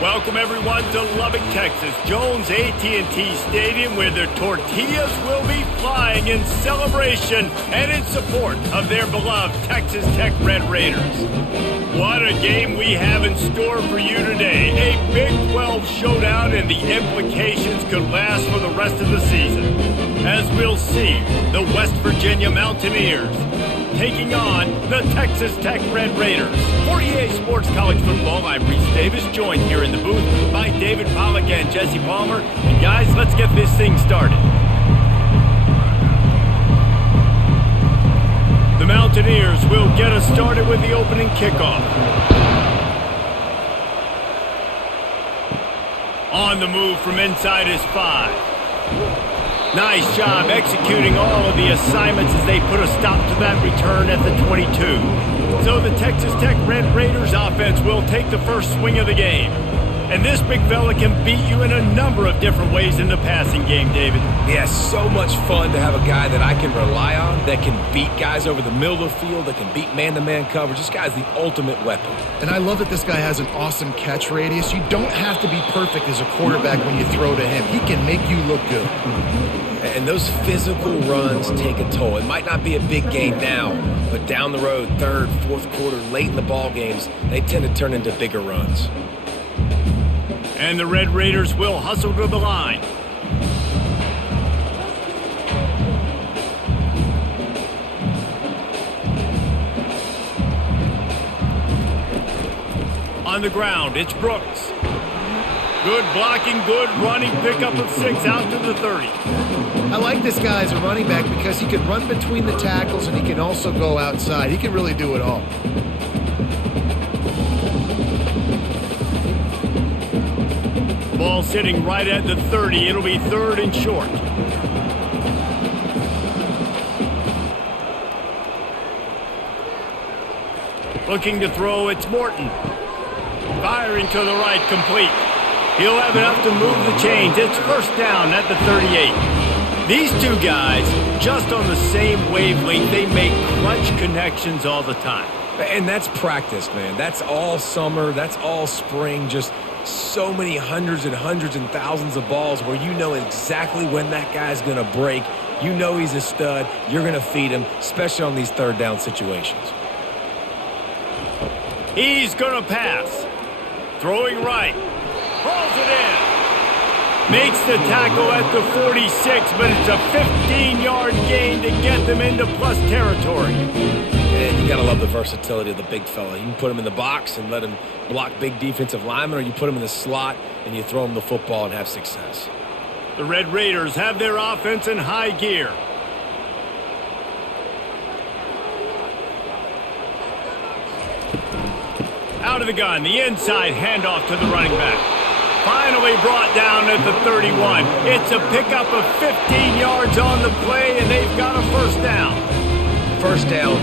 Welcome everyone to Lubbock, Texas, Jones AT&T Stadium, where the tortillas will be flying in celebration and in support of their beloved Texas Tech Red Raiders. What a game we have in store for you today. A Big 12 showdown, and the implications could last for the rest of the season. As we'll see, the West Virginia Mountaineers taking on the Texas Tech Red Raiders. For EA Sports College Football, I'm Reese Davis, joined here in the booth by David Pollack and Jesse Palmer. And guys, let's get this thing started. The Mountaineers will get us started with the opening kickoff. On the move from inside is 5. Nice job executing all of the assignments as they put a stop to that return at the 22. So the Texas Tech Red Raiders offense will take the first swing of the game. And this big fella can beat you in a number of different ways in the passing game, David. Yeah, so much fun to have a guy that I can rely on, that can beat guys over the middle of the field, that can beat man-to-man coverage. This guy's the ultimate weapon. And I love that this guy has an awesome catch radius. You don't have to be perfect as a quarterback when you throw to him. He can make you look good. And those physical runs take a toll. It might not be a big game now, but down the road, third, fourth quarter, late in the ball games, they tend to turn into bigger runs. And the Red Raiders will hustle to the line. On the ground, it's Brooks. Good blocking, good running, pickup of 6 out to the 30. I like this guy as a running back because he can run between the tackles and he can also go outside. He can really do it all. Ball sitting right at the 30. It'll be 3rd and short. Looking to throw, it's Morton. Firing to the right, complete. He'll have enough to move the chains. It's first down at the 38. These two guys, just on the same wavelength, they make clutch connections all the time. And that's practice, man. That's all summer. That's all spring. Just so many hundreds and thousands of balls where you know exactly when that guy's going to break. You know he's a stud. You're going to feed him, especially on these third down situations. He's going to pass. Throwing right. Pulls it in. Makes the tackle at the 46, but it's a 15-yard gain to get them into plus territory. And you got to love the versatility of the big fella. You can put him in the box and let him block big defensive linemen, or you put him in the slot and you throw him the football and have success. The Red Raiders have their offense in high gear. Out of the gun, the inside handoff to the running back. Finally brought down at the 31. It's a pickup of 15 yards on the play, and they've got a first down. First down,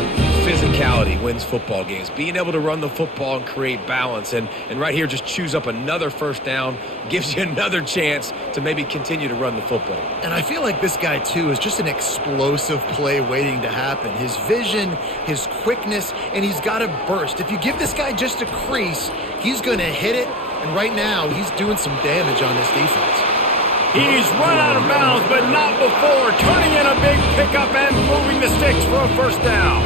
physicality wins football games. Being able to run the football and create balance. And right here, just choose up another first down, gives you another chance to maybe continue to run the football. And I feel like this guy, too, is just an explosive play waiting to happen. His vision, his quickness, and he's got a burst. If you give this guy just a crease, he's going to hit it. And right now, he's doing some damage on this defense. He's run out of bounds, but not before. Turning in a big pickup and moving the sticks for a first down.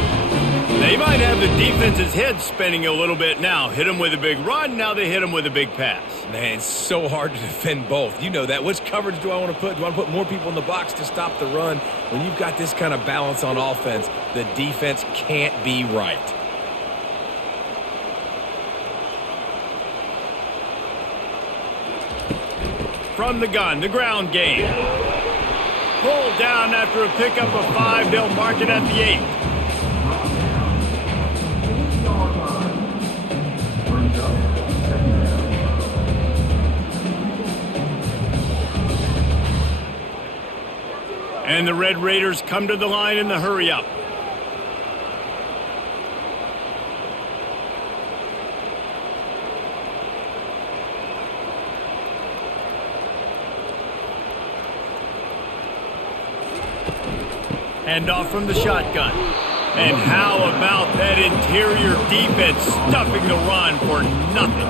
They might have the defense's head spinning a little bit now. Hit him with a big run, now they hit him with a big pass. Man, it's so hard to defend both. You know that. Which coverage do I want to put? Do I want to put more people in the box to stop the run? When you've got this kind of balance on offense, the defense can't be right. From the gun, the ground game. Pulled down after a pickup of 5. They'll mark it at the 8. And the Red Raiders come to the line in the hurry-up. Handoff from the shotgun. And how about that interior defense stuffing the run for nothing?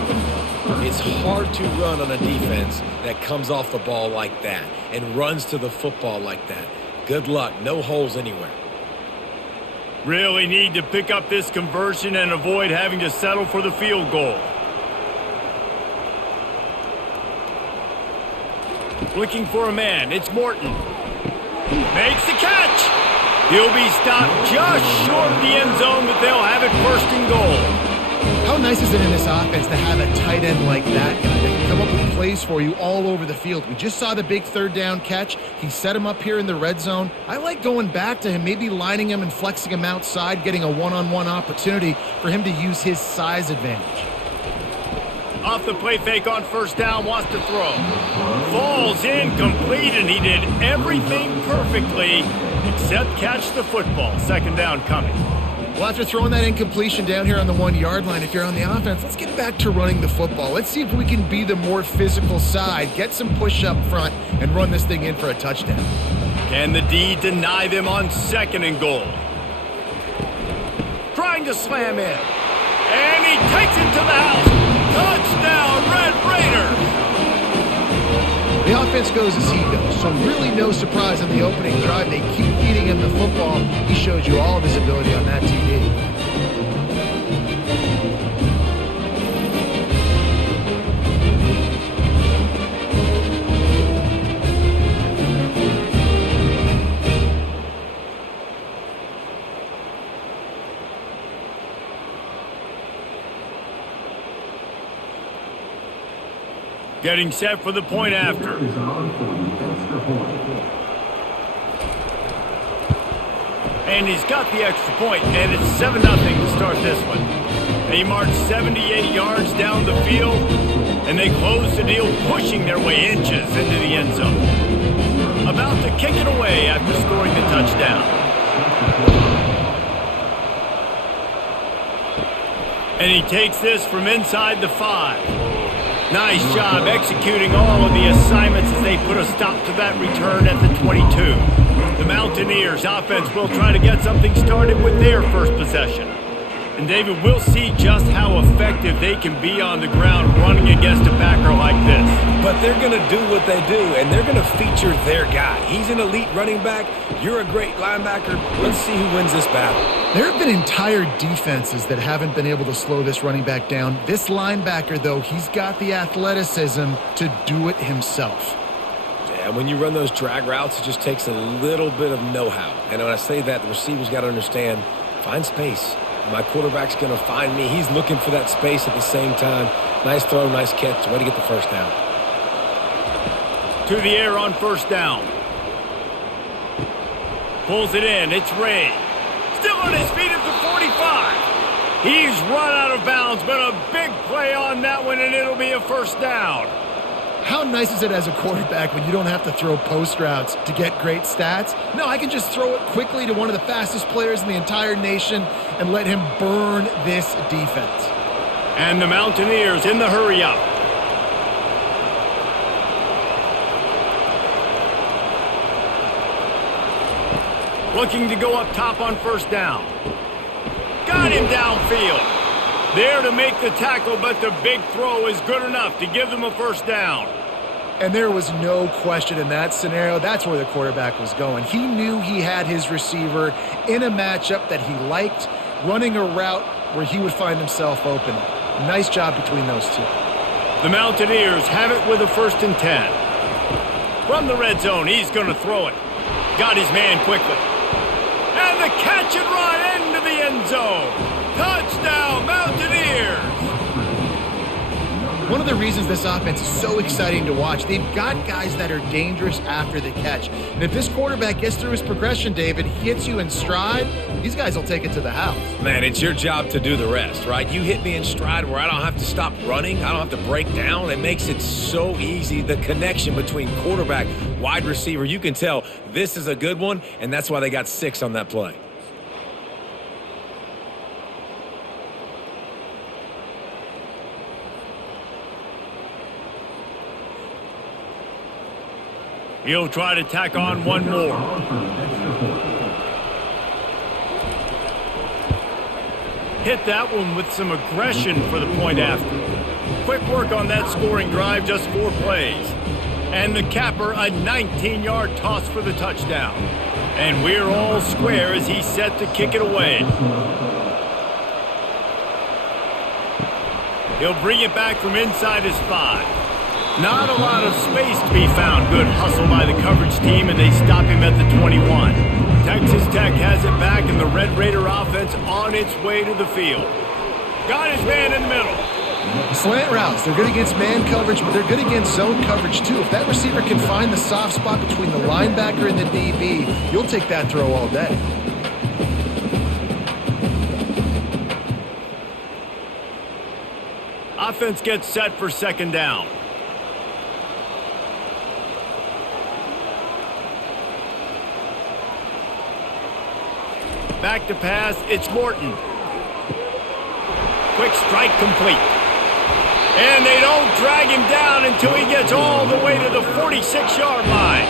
It's hard to run on a defense that comes off the ball like that and runs to the football like that. Good luck. No holes anywhere. Really need to pick up this conversion and avoid having to settle for the field goal. Looking for a man. It's Morton. Makes the catch. He'll be stopped just short of the end zone, but they'll have it first and goal. How nice is it in this offense to have a tight end like that guy that can come up with plays for you all over the field? We just saw the big third down catch. He set him up here in the red zone. I like going back to him, maybe lining him and flexing him outside, getting a one-on-one opportunity for him to use his size advantage. Off the play fake on first down, wants to throw. Falls incomplete, and he did everything perfectly except catch the football. Second down coming. Well, after throwing that incompletion down here on the 1-yard line, if you're on the offense, let's get back to running the football. Let's see if we can be the more physical side, get some push up front, and run this thing in for a touchdown. Can the D deny them on second and goal? Trying to slam in. And he takes it to the house. Touchdown, Red Raiders! The offense goes as he goes, so really no surprise on the opening drive. They keep feeding him the football. He showed you all of his ability on that TD. Getting set for the point after. And he's got the extra point, and it's 7-0 to start this one. They march 78 yards down the field, and they close the deal, pushing their way inches into the end zone. About to kick it away after scoring the touchdown. And he takes this from inside the 5. Nice job executing all of the assignments as they put a stop to that return at the 22. The Mountaineers offense will try to get something started with their first possession. And David, we'll see just how effective they can be on the ground running against a backer like this. But they're going to do what they do, and they're going to feature their guy. He's an elite running back. You're a great linebacker. Let's see who wins this battle. There have been entire defenses that haven't been able to slow this running back down. This linebacker, though, he's got the athleticism to do it himself. Yeah, when you run those drag routes, it just takes a little bit of know-how. And when I say that, the receiver's got to understand, find space. My quarterback's going to find me. He's looking for that space at the same time. Nice throw, nice catch. Way to get the first down. To the air on first down. Pulls it in. It's Ray. Still on his feet at the 45. He's run out of bounds, but a big play on that one, and it'll be a first down. How nice is it as a quarterback when you don't have to throw post routes to get great stats? No, I can just throw it quickly to one of the fastest players in the entire nation and let him burn this defense. And the Mountaineers in the hurry-up. Looking to go up top on first down. Got him downfield. There to make the tackle, but the big throw is good enough to give them a first down. And there was no question in that scenario. That's where the quarterback was going. He knew he had his receiver in a matchup that he liked, running a route where he would find himself open. Nice job between those two. The Mountaineers have it with a 1st and 10. From the red zone, he's going to throw it. Got his man quickly. And the catch and run into the end zone. Touchdown, Mountaineers! One of the reasons this offense is so exciting to watch, they've got guys that are dangerous after the catch. And if this quarterback gets through his progression, David, he hits you in stride, these guys will take it to the house. Man, it's your job to do the rest, right? You hit me in stride where I don't have to stop running. I don't have to break down. It makes it so easy. The connection between quarterback, wide receiver, you can tell this is a good one, and that's why they got 6 on that play. He'll try to tack on one more. Hit that one with some aggression for the point after. Quick work on that scoring drive, just 4 plays. And the capper, a 19-yard toss for the touchdown. And we're all square as he's set to kick it away. He'll bring it back from inside his 5. Not a lot of space to be found. Good hustle by the coverage team, and they stop him at the 21. Texas Tech has it back, and the Red Raider offense on its way to the field. Got his man in the middle. Slant routes, they're good against man coverage, but they're good against zone coverage too. If that receiver can find the soft spot between the linebacker and the DB, you'll take that throw all day. Offense gets set for second down. Back to pass, it's Morton. Quick strike complete. And they don't drag him down until he gets all the way to the 46-yard line.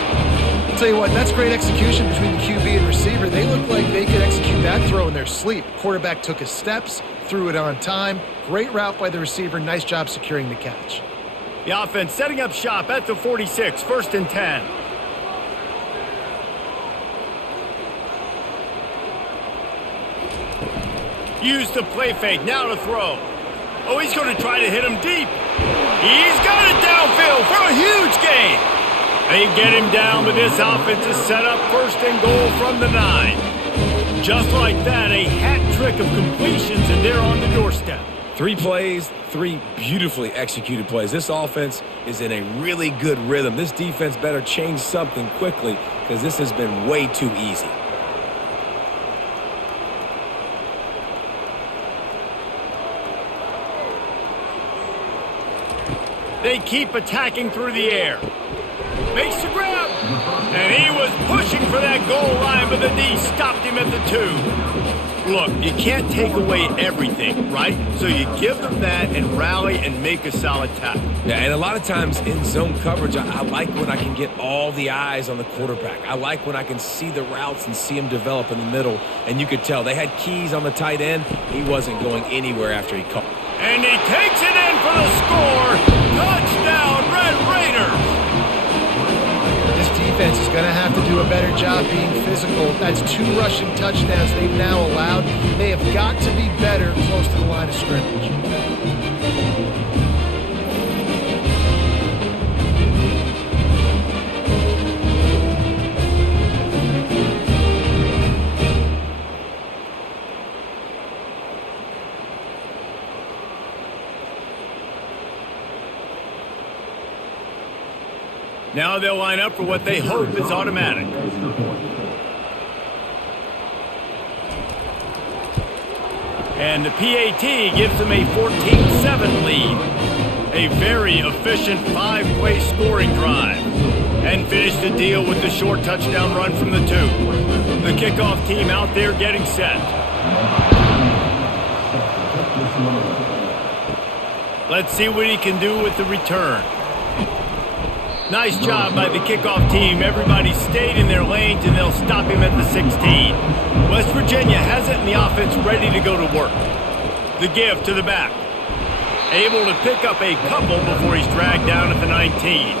I'll tell you what, that's great execution between the QB and receiver. They look like they could execute that throw in their sleep. Quarterback took his steps, threw it on time. Great route by the receiver. Nice job securing the catch. The offense setting up shop at the 46, 1st and 10. Use the play fake, now to throw. Oh, he's going to try to hit him deep. He's got it downfield for a huge gain. They get him down, but this offense is set up 1st and goal from the 9. Just like that, a hat trick of completions, and they're on the doorstep. 3 plays, 3 beautifully executed plays. This offense is in a really good rhythm. This defense better change something quickly because this has been way too easy. They keep attacking through the air. Makes the grab. And he was pushing for that goal line, but the D stopped him at the 2. Look, you can't take away everything, right? So you give them that and rally and make a solid tackle. Yeah, and a lot of times in zone coverage, I like when I can get all the eyes on the quarterback. I like when I can see the routes and see him develop in the middle. And you could tell they had keys on the tight end. He wasn't going anywhere after he caught. And he takes it in for the score. Touchdown, Red Raiders. This defense is going to have to do a better job being physical. That's 2 rushing touchdowns they've now allowed. They have got to be better close to the line of scrimmage. Now they'll line up for what they hope is automatic. And the PAT gives them a 14-7 lead. A very efficient 5-play scoring drive. And finish the deal with the short touchdown run from the 2. The kickoff team out there getting set. Let's see what he can do with the return. Nice job by the kickoff team. Everybody stayed in their lanes, and they'll stop him at the 16. West Virginia has it in the offense ready to go to work. The give to the back. Able to pick up a couple before he's dragged down at the 19.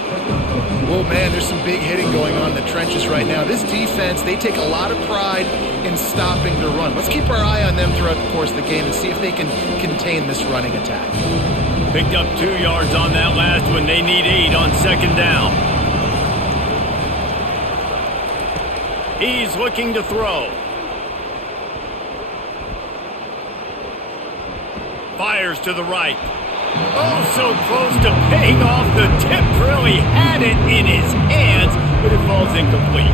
Oh, man, there's some big hitting going on in the trenches right now. This defense, they take a lot of pride in stopping the run. Let's keep our eye on them throughout the course of the game and see if they can contain this running attack. Picked up 2 yards on that last one. They need 8 on second down. He's looking to throw. Fires to the right. Oh, so close to paying off. The tip really had it in his hands, but it falls incomplete.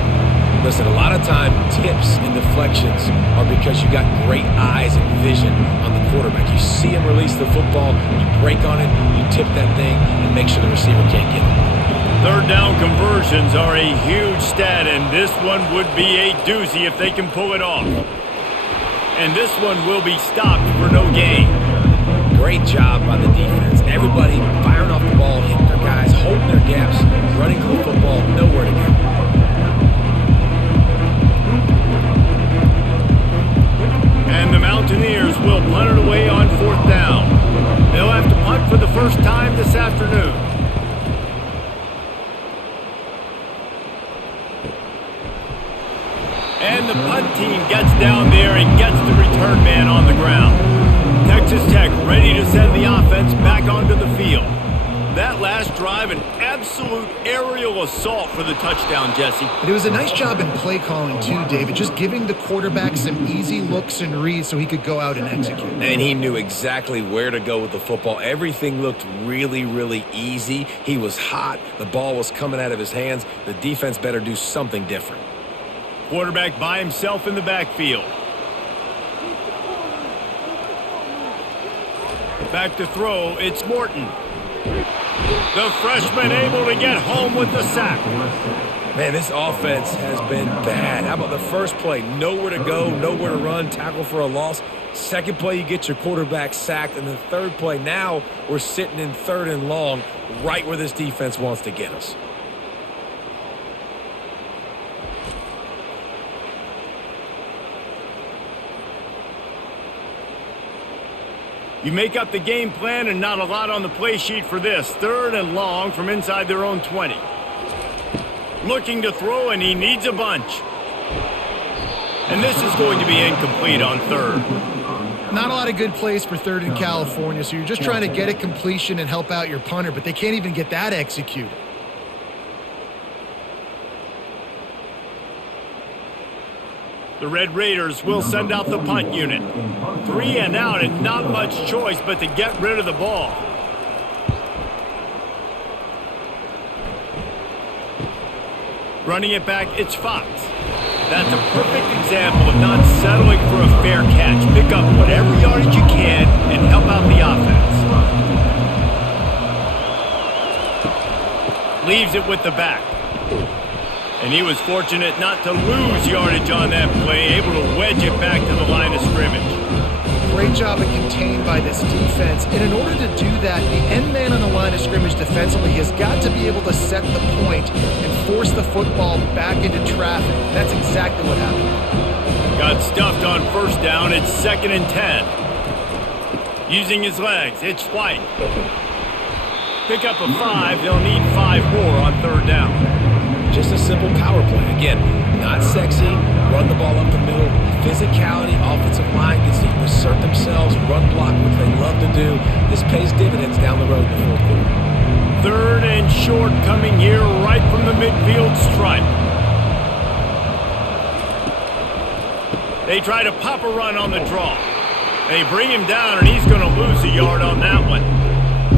Listen, a lot of time, tips and deflections are because you got great eyes and vision on the quarterback. You see him release the football, you break on it, you tip that thing, and make sure the receiver can't get it. Third down conversions are a huge stat, and this one would be a doozy if they can pull it off. And this one will be stopped for no gain. Great job by the defense. Everybody firing off the ball, hitting their guys, holding their gaps, running to the football, nowhere to go. And the Mountaineers will punt it away on 4th down. They'll have to punt for the first yet this afternoon. And the punt team gets down there and gets the return man on the ground. Texas Tech ready to send the offense back onto the field. That last drive, an absolute aerial assault for the touchdown, Jesse. It was a nice job in play calling too, David, just giving the quarterback some easy looks and reads so he could go out and execute. And he knew exactly where to go with the football. Everything looked really, really easy. He was hot. The ball was coming out of his hands. The defense better do something different. Quarterback by himself in the backfield. Back to throw, it's Morton. The freshman able to get home with the sack. Man, this offense has been bad. How about the first play? Nowhere to go, nowhere to run, tackle for a loss. Second play, you get your quarterback sacked. And the third play, now we're sitting in 3rd and long, right where this defense wants to get us. You make up the game plan and not a lot on the play sheet for this. 3rd and long from inside their own 20. Looking to throw, and he needs a bunch. And this is going to be incomplete on 3rd. Not a lot of good plays for 3rd in California, so you're just trying to get a completion and help out your punter, but they can't even get that executed. The Red Raiders will send out the punt unit. 3 and out, and not much choice but to get rid of the ball. Running it back, it's Fox. That's a perfect example of not settling for a fair catch. Pick up whatever yardage you can and help out the offense. Leaves it with the back. And he was fortunate not to lose yardage on that play, able to wedge it back to the line of scrimmage. Great job of contained by this defense. And in order to do that, the end man on the line of scrimmage defensively has got to be able to set the point and force the football back into traffic. That's exactly what happened. Got stuffed on 1st down. It's 2nd and 10. Using his legs, it's White. Pick up a 5. They'll need 5 more on 3rd down. Just a simple power play. Again, not sexy, run the ball up the middle. Physicality, offensive line gets to assert themselves, run block, what they love to do. This pays dividends down the road in the 4th quarter. 3rd and short coming here right from the midfield stripe. They try to pop a run on the draw. They bring him down, and he's going to lose a yard on that one.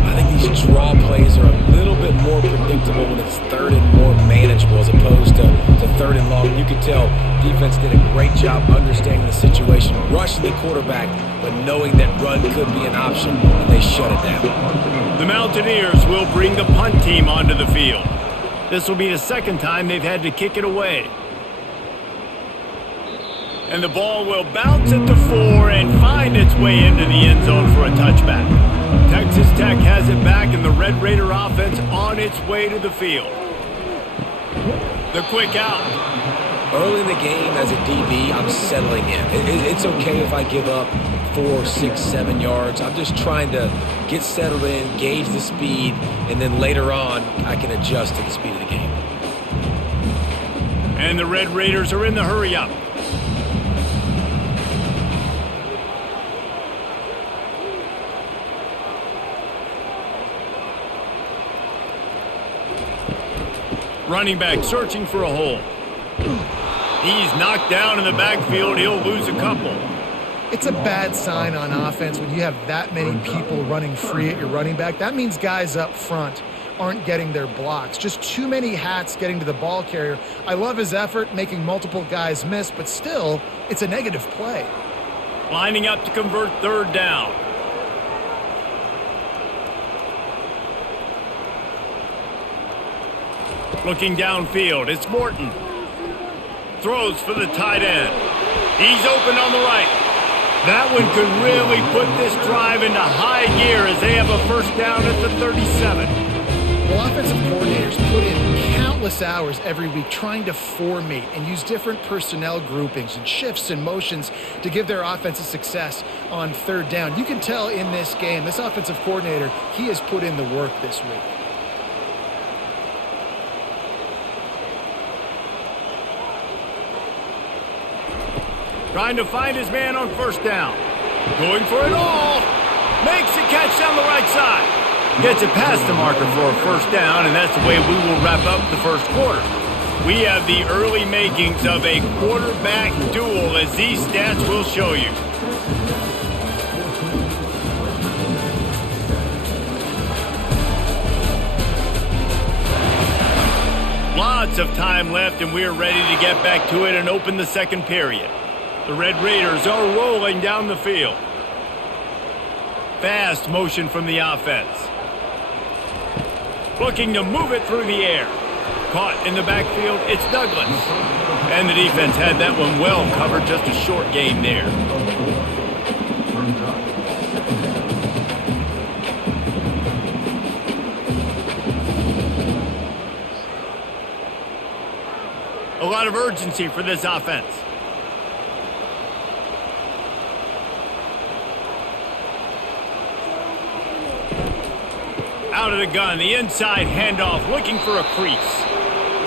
I think these draw plays are a little bit more predictable when it's 3rd and more manageable as opposed to 3rd and long. You could tell defense did a great job understanding the situation, rushing the quarterback, but knowing that run could be an option, and they shut it down. The Mountaineers will bring the punt team onto the field. This will be the 2nd time they've had to kick it away. And the ball will bounce at the 4 and find its way into the end zone for a touchback. Texas Tech has it back, and the Red Raider offense on its way to the field. The quick out. Early in the game as a DB, I'm settling in. It's okay if I give up 4, 6, 7 yards. I'm just trying to get settled in, gauge the speed, and then later on, I can adjust to the speed of the game. And the Red Raiders are in the hurry-up. Running back searching for a hole. He's knocked down in the backfield. He'll lose a couple. It's a bad sign on offense when you have that many people running free at your running back. That means guys up front aren't getting their blocks. Just too many hats getting to the ball carrier. I love his effort, making multiple guys miss, but still, it's a negative play. Lining up to convert 3rd down. Looking downfield, it's Morton. Throws for the tight end. He's open on the right. That one could really put this drive into high gear as they have a 1st down at the 37. Well, offensive coordinators put in countless hours every week trying to formate and use different personnel groupings and shifts and motions to give their offensive success on third down. You can tell in this game, this offensive coordinator, he has put in the work this week. Trying to find his man on first down. Going for it all. Makes the catch down the right side. Gets it past the marker for a first down, and that's the way we will wrap up the first quarter. We have the early makings of a quarterback duel, as these stats will show you. Lots of time left, and we're ready to get back to it and open the second period. The Red Raiders are rolling down the field. Fast motion from the offense. Looking to move it through the air. Caught in the backfield, it's Douglas. And the defense had that one well covered, just a short gain there. A lot of urgency for this offense. Out of the gun, the inside handoff, looking for a crease.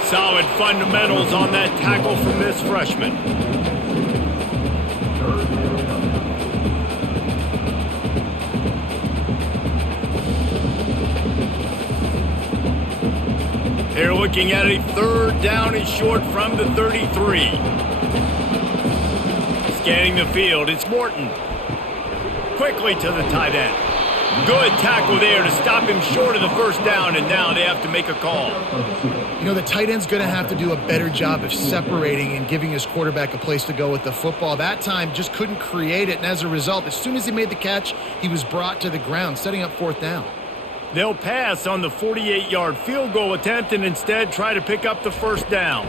Solid fundamentals on that tackle from this freshman. They're looking at a third down and short from the 33. Scanning the field, it's Morton. Quickly to the tight end. Good tackle there to stop him short of the first down, and now they have to make a call. You know, the tight end's going to have to do a better job of separating and giving his quarterback a place to go with the football. That time just couldn't create it, and as a result, as soon as he made the catch, he was brought to the ground, setting up fourth down. They'll pass on the 48-yard field goal attempt and instead try to pick up the first down.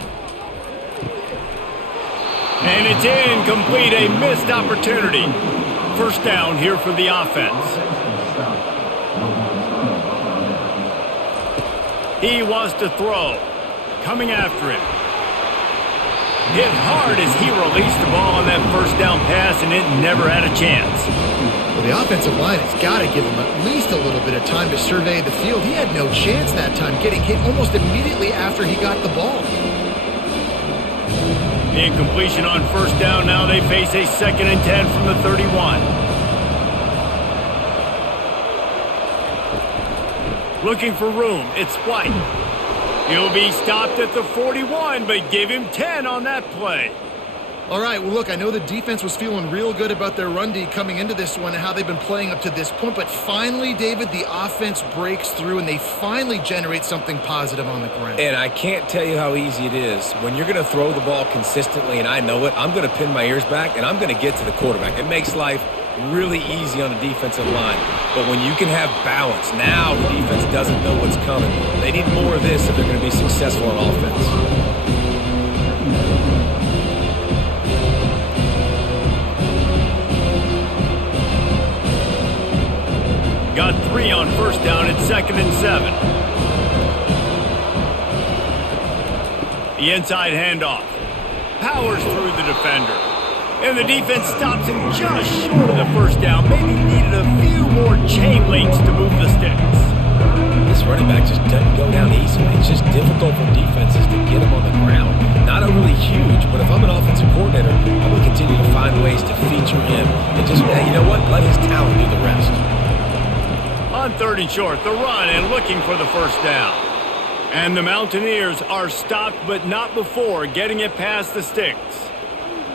And it's incomplete, a missed opportunity. First down here for the offense. He wants to throw. Coming after him. Hit hard as he released the ball on that first down pass, and it never had a chance. Well, the offensive line has got to give him at least a little bit of time to survey the field. He had no chance that time, getting hit almost immediately after he got the ball. The incompletion on first down. Now they face a 2nd and 10 from the 31. Looking for room. It's White. He'll be stopped at the 41, but give him 10 on that play. All right, well, look, I know the defense was feeling real good about their run D coming into this one and how they've been playing up to this point, but finally, David, the offense breaks through and they finally generate something positive on the ground. And I can't tell you how easy it is. When you're going to throw the ball consistently, and I know it, I'm going to pin my ears back and I'm going to get to the quarterback. It makes life really easy on the defensive line. But when you can have balance, now the defense doesn't know what's coming. They need more of this if they're going to be successful on offense. Got 3 on first down at 2nd and 7. The inside handoff. Powers through the defender. And the defense stops him just short of the first down. Maybe needed a few more chain links to move the sticks. This running back just doesn't go down easily. It's just difficult for defenses to get him on the ground. Not overly huge, but if I'm an offensive coordinator, I'm going to continue to find ways to feature him. And just, you know what? Let his talent do the rest. On 3rd and short, the run and looking for the first down. And the Mountaineers are stopped, but not before getting it past the sticks.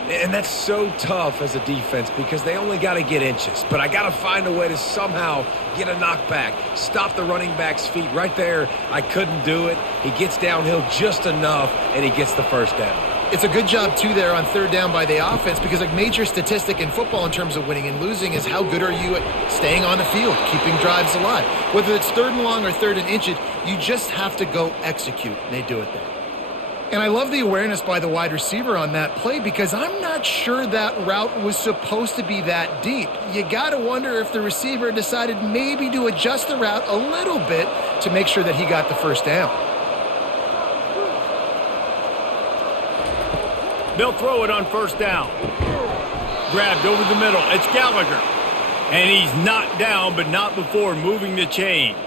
And that's so tough as a defense because they only got to get inches. But I got to find a way to somehow get a knockback, stop the running back's feet right there. I couldn't do it. He gets downhill just enough, and he gets the first down. It's a good job, too, there on 3rd down by the offense because a major statistic in football in terms of winning and losing is how good are you at staying on the field, keeping drives alive. Whether it's 3rd and long or 3rd and inches, you just have to go execute, and they do it there. And I love the awareness by the wide receiver on that play because I'm not sure that route was supposed to be that deep. You got to wonder if the receiver decided maybe to adjust the route a little bit to make sure that he got the first down. They'll throw it on first down. Grabbed over the middle. It's Gallagher. And he's knocked down, but not before moving the chains.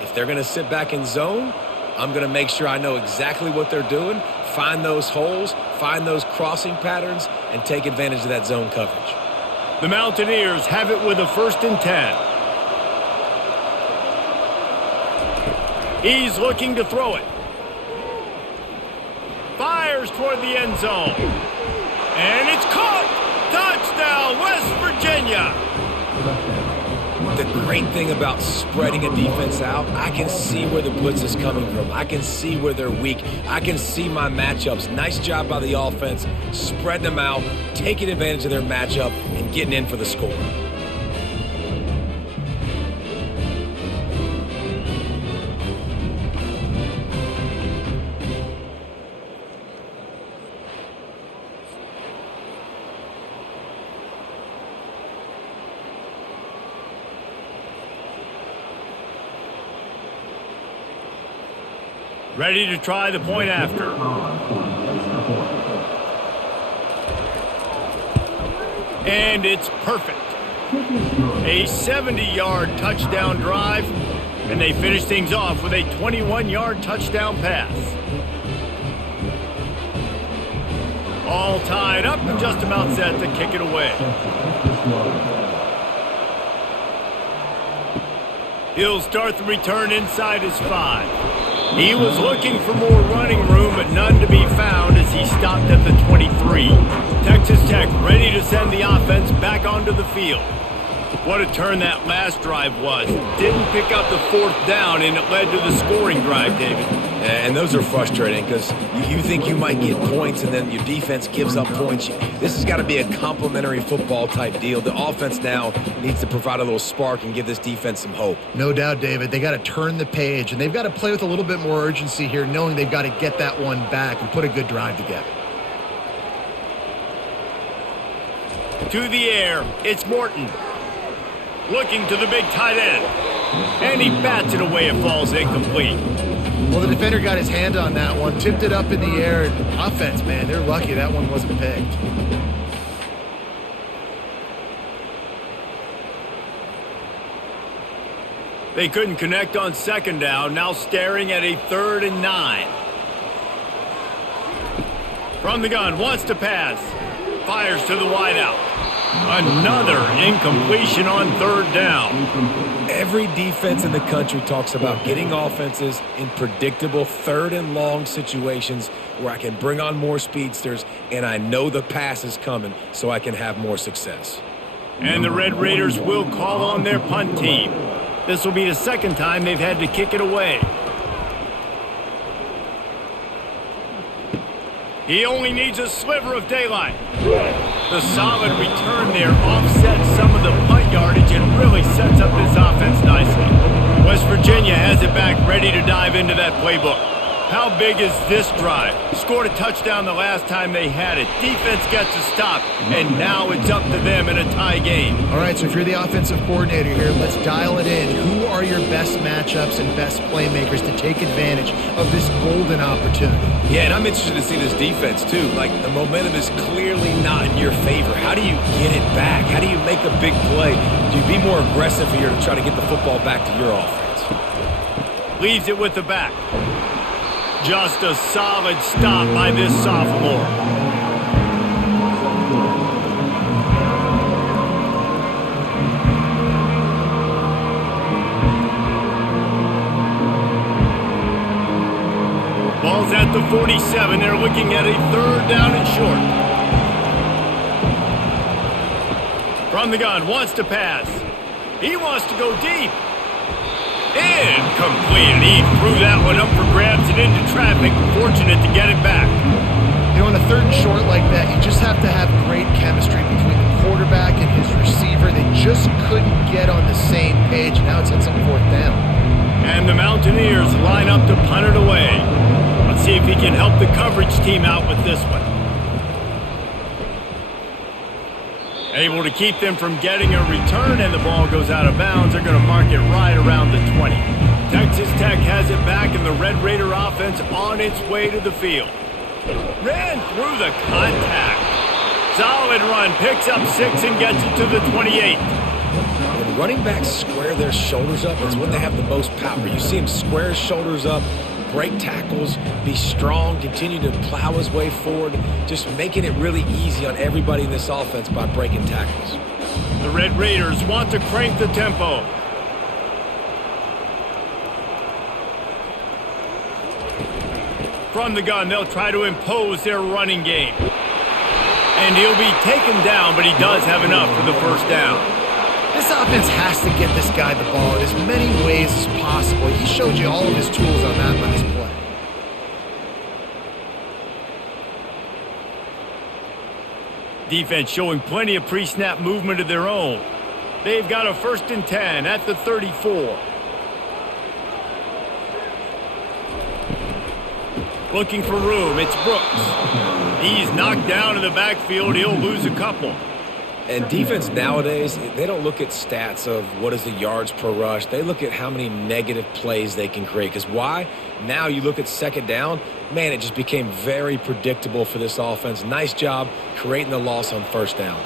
If they're going to sit back in zone, I'm going to make sure I know exactly what they're doing, find those holes, find those crossing patterns, and take advantage of that zone coverage. The Mountaineers have it with a 1st and 10. He's looking to throw it. Fires toward the end zone. And it's caught! Touchdown, West Virginia! The great thing about spreading a defense out, I can see where the blitz is coming from. I can see where they're weak. I can see my matchups. Nice job by the offense, spreading them out, taking advantage of their matchup, and getting in for the score. Ready to try the point after. And it's perfect. A 70-yard touchdown drive, and they finish things off with a 21-yard touchdown pass. All tied up and just about set to kick it away. He'll start the return inside his 5. He was looking for more running room, but none to be found as he stopped at the 23. Texas Tech ready to send the offense back onto the field. What a turn that last drive was. Didn't pick up the 4th down, and it led to the scoring drive, David. And those are frustrating because you think you might get points and then your defense gives up points. This has got to be a complementary football type deal. The offense now needs to provide a little spark and give this defense some hope. No doubt, David. They got to turn the page, and they've got to play with a little bit more urgency here, knowing they've got to get that one back and put a good drive together. To the air, it's Morton. Looking to the big tight end. And he bats it away. It falls incomplete. Well, the defender got his hand on that one, tipped it up in the air. Offense, man, they're lucky that one wasn't picked. They couldn't connect on 2nd down, now staring at a 3rd and 9. From the gun, wants to pass. Fires to the wideout. Another incompletion on 3rd down. Every defense in the country talks about getting offenses in predictable 3rd and long situations where I can bring on more speedsters and I know the pass is coming so I can have more success. And the Red Raiders will call on their punt team. This will be the 2nd time they've had to kick it away. He only needs a sliver of daylight. The solid return there offsets some of the punt yardage and really sets up this offense nicely. West Virginia has it back, ready to dive into that playbook. How big is this drive? Scored a touchdown the last time they had it. Defense gets a stop, and now it's up to them in a tie game. All right, so if you're the offensive coordinator here, let's dial it in. Who are your best matchups and best playmakers to take advantage of this golden opportunity? Yeah, and I'm interested to see this defense, too. Like, the momentum is clearly not in your favor. How do you get it back? How do you make a big play? Do you be more aggressive here to try to get the football back to your offense? Leaves it with the back. Just a solid stop by this sophomore. Ball's at the 47. They're looking at a 3rd down and short. From the gun, wants to pass. He wants to go deep. Incomplete. He threw that one up for grabs and into traffic. Fortunate to get it back. You know, in a 3rd and short like that, you just have to have great chemistry between the quarterback and his receiver. They just couldn't get on the same page. Now it's hits on 4th down. And the Mountaineers line up to punt it away. A see if he can help the coverage team out with this one. Able to keep them from getting a return, and the ball goes out of bounds. They're going to mark it right around the 20. Texas Tech has it back, and the Red Raider offense on its way to the field. Ran through the contact. Solid run, picks up 6 and gets it to the 28. When running backs square their shoulders up, it's when they have the most power. You see him square his shoulders up, break tackles, be strong, continue to plow his way forward, just making it really easy on everybody in this offense by breaking tackles. The Red Raiders want to crank the tempo. From the gun, they'll try to impose their running game. And he'll be taken down, but he does have enough for the first down. This offense has to get this guy the ball in as many ways as possible. He showed you all of his tools on that last play. Defense showing plenty of pre-snap movement of their own. They've got a 1st and 10 at the 34. Looking for room, it's Brooks. He's knocked down in the backfield. He'll lose a couple. And defense nowadays, they don't look at stats of what is the yards per rush. They look at how many negative plays they can create. Because why? Now you look at second down, man, it just became very predictable for this offense. Nice job creating the loss on first down.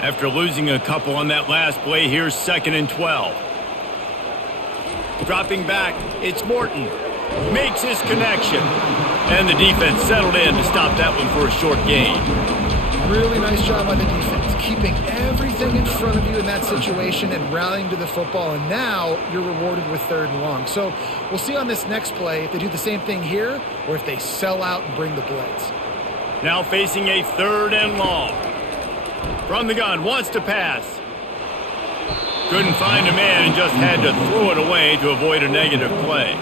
After losing a couple on that last play, here's 2nd and 12. Dropping back, it's Morton. Makes his connection. And the defense settled in to stop that one for a short gain. Really nice job by the defense, keeping everything in front of you in that situation and rallying to the football. And now you're rewarded with 3rd and long. So we'll see on this next play if they do the same thing here or if they sell out and bring the blitz. Now facing a 3rd and long. From the gun, wants to pass. Couldn't find a man and just had to throw it away to avoid a negative play.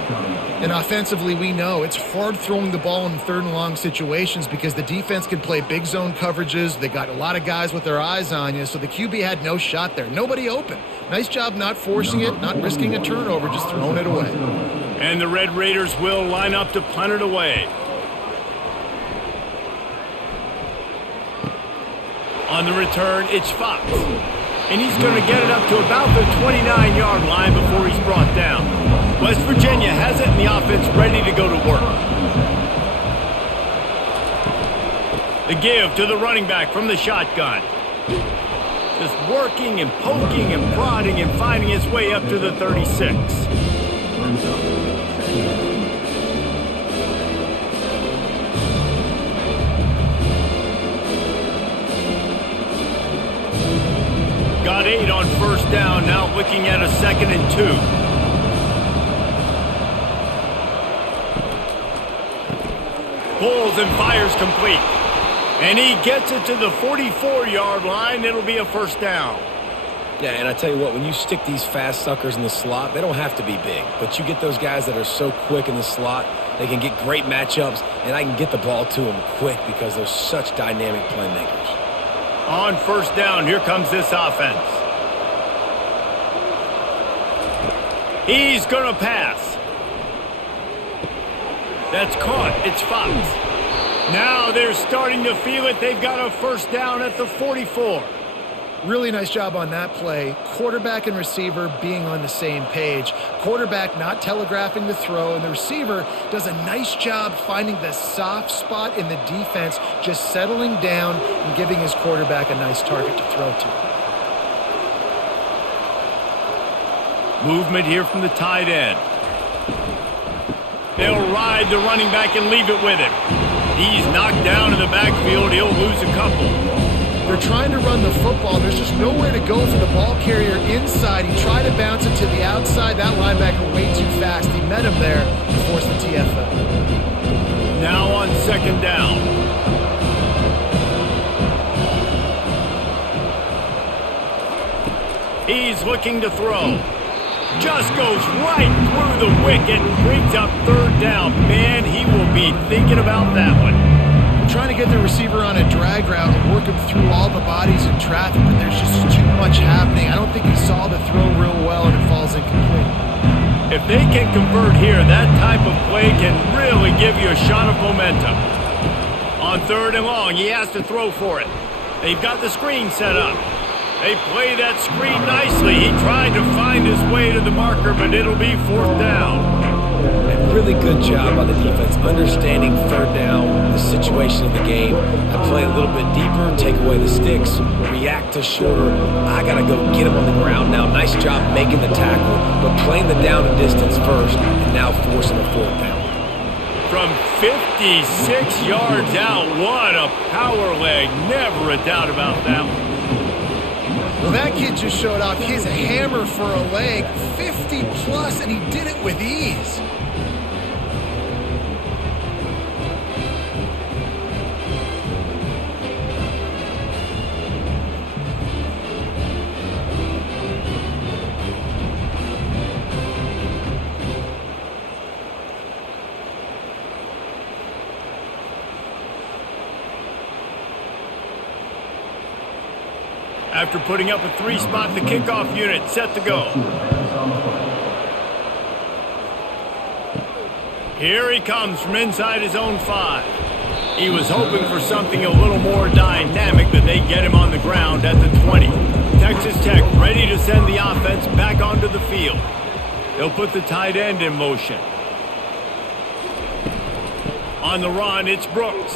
And offensively, we know it's hard throwing the ball in 3rd and long situations because the defense can play big zone coverages. They got a lot of guys with their eyes on you, so the QB had no shot there. Nobody open. Nice job not forcing it, not risking a turnover, just throwing it away. And the Red Raiders will line up to punt it away. On the return, it's Fox. And he's going to get it up to about the 29-yard line before he's brought down. West Virginia has it in the offense ready to go to work. The give to the running back from the shotgun. Just working and poking and prodding and finding his way up to the 36. Got 8 on first down, now looking at a 2nd and 2. Pulls and fires complete. And he gets it to the 44-yard line. It'll be a first down. Yeah, and I tell you what, when you stick these fast suckers in the slot, they don't have to be big. But you get those guys that are so quick in the slot, they can get great matchups, and I can get the ball to them quick because they're such dynamic playmakers. On first down, here comes this offense. He's going to pass. That's caught. It's Fox. Now they're starting to feel it. They've got a first down at the 44. Really nice job on that play. Quarterback and receiver being on the same page. Quarterback not telegraphing the throw, and the receiver does a nice job finding the soft spot in the defense, just settling down and giving his quarterback a nice target to throw to. Movement here from the tight end. They'll ride the running back and leave it with him. He's knocked down in the backfield. He'll lose a couple. They're trying to run the football. There's just nowhere to go for the ball carrier inside. He tried to bounce it to the outside. That linebacker way too fast. He met him there and forced the TFL. Now on 2nd down. He's looking to throw. Just goes right through the wicket and brings up 3rd down. Man, he will be thinking about that one. Trying to get the receiver on a drag route and work him through all the bodies in traffic, but there's just too much happening. I don't think he saw the throw real well, and it falls incomplete. If they can convert here, that type of play can really give you a shot of momentum. On 3rd and long, he has to throw for it. They've got the screen set up. They play that screen nicely. He tried to find his way to the marker, but it'll be 4th down. A really good job by the defense, understanding 3rd down, the situation of the game. I play a little bit deeper, take away the sticks, react to shorter. I got to go get him on the ground now. Nice job making the tackle, but playing the down and distance first, and now forcing a 4th down. From 56 yards out, what a power leg. Never a doubt about that one. Well, that kid just showed off his hammer for a leg, 50 plus, and he did it with ease. After putting up a 3-spot, the kickoff unit set to go. Here he comes from inside his own 5. He was hoping for something a little more dynamic, but they get him on the ground at the 20. Texas Tech ready to send the offense back onto the field. They'll put the tight end in motion. On the run, it's Brooks.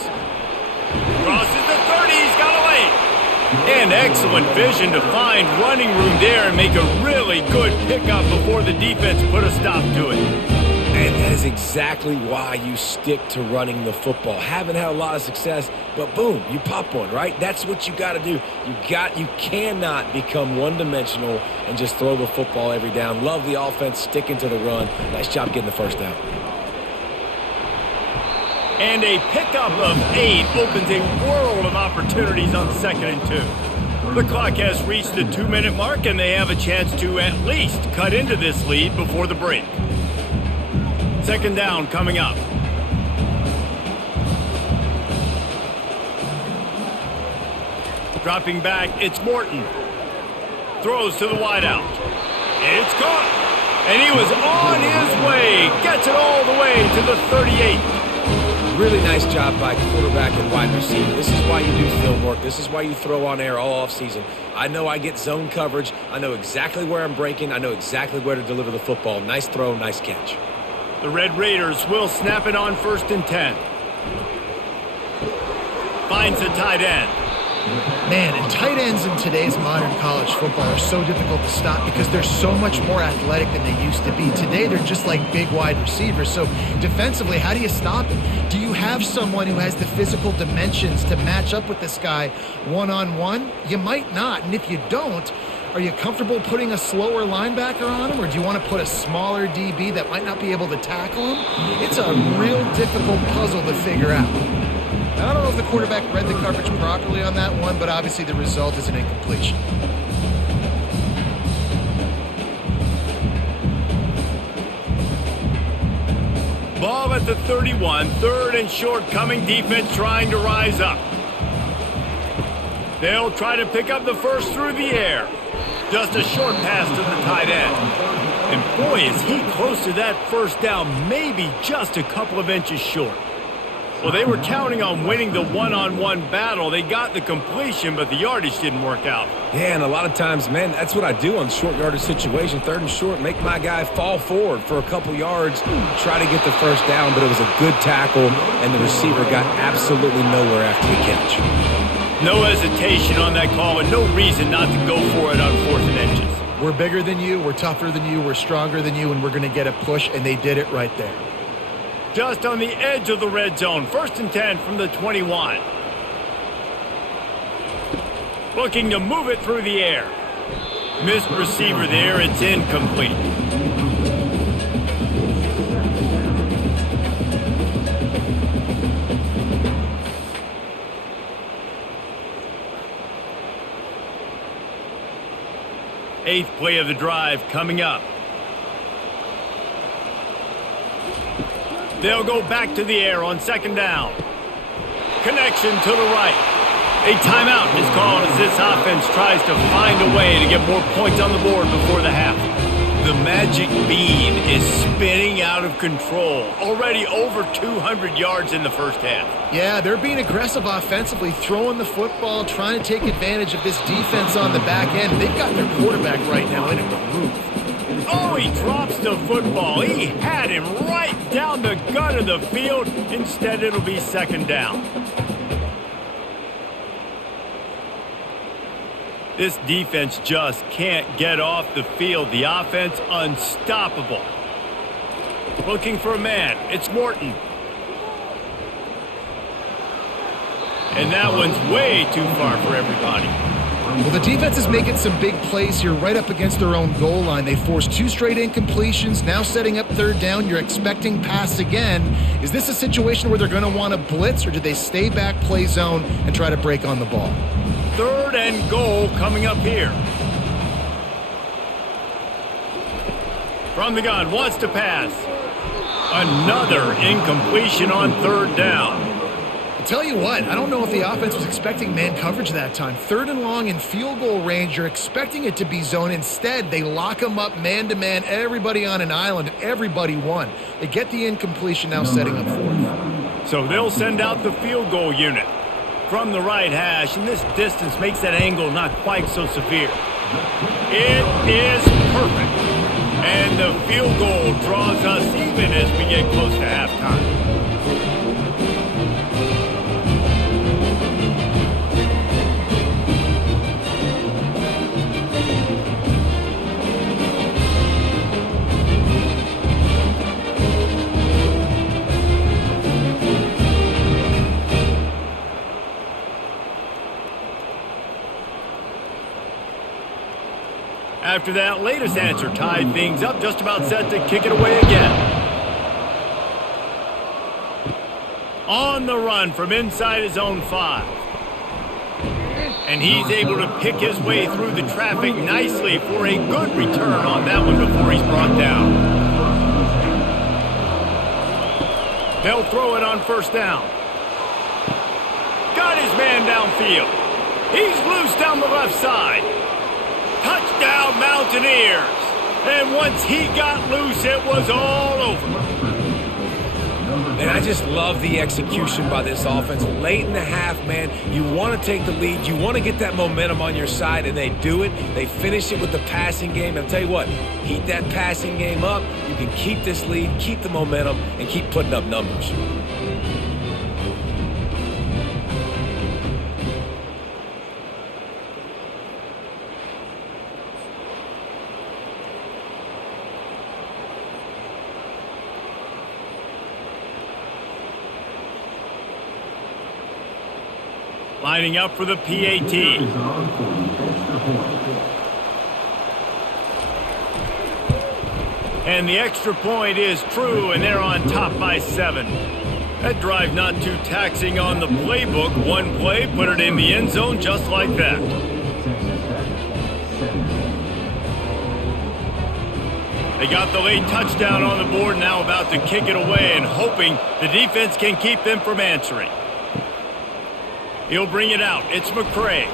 Crosses the 30, he's got away. And excellent vision to find running room there and make a really good pickup before the defense put a stop to it. And that is exactly why you stick to running the football. Haven't had a lot of success, but boom, you pop one, right? That's what you got to do. You cannot become one-dimensional and just throw the football every down. Love the offense, sticking to the run. Nice job getting the 1st down. And a pickup of 8 opens a world of opportunities on 2nd and 2. The clock has reached the 2-minute mark, and they have a chance to at least cut into this lead before the break. 2nd down coming up. Dropping back, it's Morton. Throws to the wideout. It's caught. And he was on his way. Gets it all the way to the 38. Really nice job by quarterback and wide receiver. This is why you do film work. This is why you throw on air all offseason. I know I get zone coverage. I know exactly where I'm breaking. I know exactly where to deliver the football. Nice throw, nice catch. The Red Raiders will snap it on 1st and 10. Finds the tight end. Man, and tight ends in today's modern college football are so difficult to stop because they're so much more athletic than they used to be. Today, they're just like big wide receivers. So defensively, how do you stop it? Do you have someone who has the physical dimensions to match up with this guy one-on-one? You might not. And if you don't, are you comfortable putting a slower linebacker on him, or do you want to put a smaller DB that might not be able to tackle him? It's a real difficult puzzle to figure out. I don't know if the quarterback read the coverage properly on that one, but obviously the result is an incompletion. Ball at the 31, 3rd and short coming, defense trying to rise up. They'll try to pick up the 1st through the air. Just a short pass to the tight end. And boy, is he close to that 1st down, maybe just a couple of inches short. Well, they were counting on winning the one-on-one battle. They got the completion, but the yardage didn't work out. Yeah, and a lot of times, man, that's what I do on short yardage situation. 3rd and short, make my guy fall forward for a couple yards, try to get the 1st down, but it was a good tackle, and the receiver got absolutely nowhere after the catch. No hesitation on that call, and no reason not to go for it on 4th and inches. We're bigger than you, we're tougher than you, we're stronger than you, and we're going to get a push, and they did it right there. Just on the edge of the red zone. 1st and 10 from the 21. Looking to move it through the air. Missed receiver there. It's incomplete. Eighth play of the drive coming up. They'll go back to the air on 2nd down. Connection to the right. A timeout is called as this offense tries to find a way to get more points on the board before the half. The magic bean is spinning out of control. Already over 200 yards in the first half. Yeah, they're being aggressive offensively, throwing the football, trying to take advantage of this defense on the back end. They've got their quarterback right now in a groove. Oh, he drops the football. He had him right down the gut of the field. Instead, it'll be second down. This defense just can't get off the field. The offense unstoppable. Looking for a man. It's Morton. And that one's way too far for everybody. Well, the defense is making some big plays here right up against their own goal line. They forced 2 straight incompletions, now setting up third down. You're expecting pass again. Is this a situation where they're going to want to blitz, or do they stay back, play zone, and try to break on the ball? 3rd and goal coming up here. From the gun, wants to pass. Another incompletion on 3rd down. I'll tell you what, I don't know if the offense was expecting man coverage that time. 3rd and long in field goal range, you're expecting it to be zone. Instead, they lock them up man-to-man, everybody on an island, and everybody won. They get the incompletion, now setting up 4th. So they'll send out the field goal unit from the right hash, and this distance makes that angle not quite so severe. It is perfect. And the field goal draws us even as we get close to halftime. After that latest answer tied things up, just about set to kick it away again. On the run from inside his own 5. And he's able to pick his way through the traffic nicely for a good return on that one before he's brought down. They'll throw it on 1st down. Got his man downfield. He's loose down the left side. Touchdown, Mountaineers! And once he got loose, it was all over. And I just love the execution by this offense. Late in the half, man, you want to take the lead. You want to get that momentum on your side, and they do it. They finish it with the passing game. And I'll tell you what, heat that passing game up. You can keep this lead, keep the momentum, and keep putting up numbers. Lining up for the PAT. And the extra point is true, and they're on top by 7. That drive not too taxing on the playbook. One play, put it in the end zone just like that. They got the late touchdown on the board, now about to kick it away and hoping the defense can keep them from answering. He'll bring it out. It's McCray.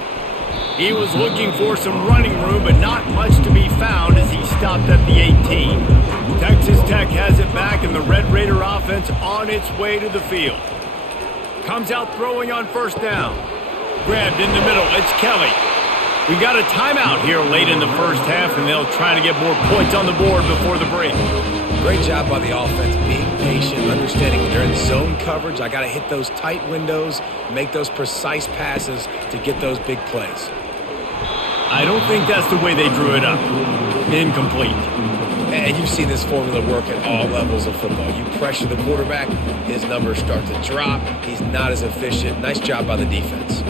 He was looking for some running room, but not much to be found as he stopped at the 18. Texas Tech has it back, and the Red Raider offense on its way to the field. Comes out throwing on 1st down. Grabbed in the middle. It's Kelly. We got a timeout here late in the first half, and they'll try to get more points on the board before the break. Great job by the offense, being patient, understanding when they're in zone coverage, I got to hit those tight windows, make those precise passes to get those big plays. I don't think that's the way they drew it up. Incomplete. And you've seen this formula work at all levels of football. You pressure the quarterback, his numbers start to drop. He's not as efficient. Nice job by the defense.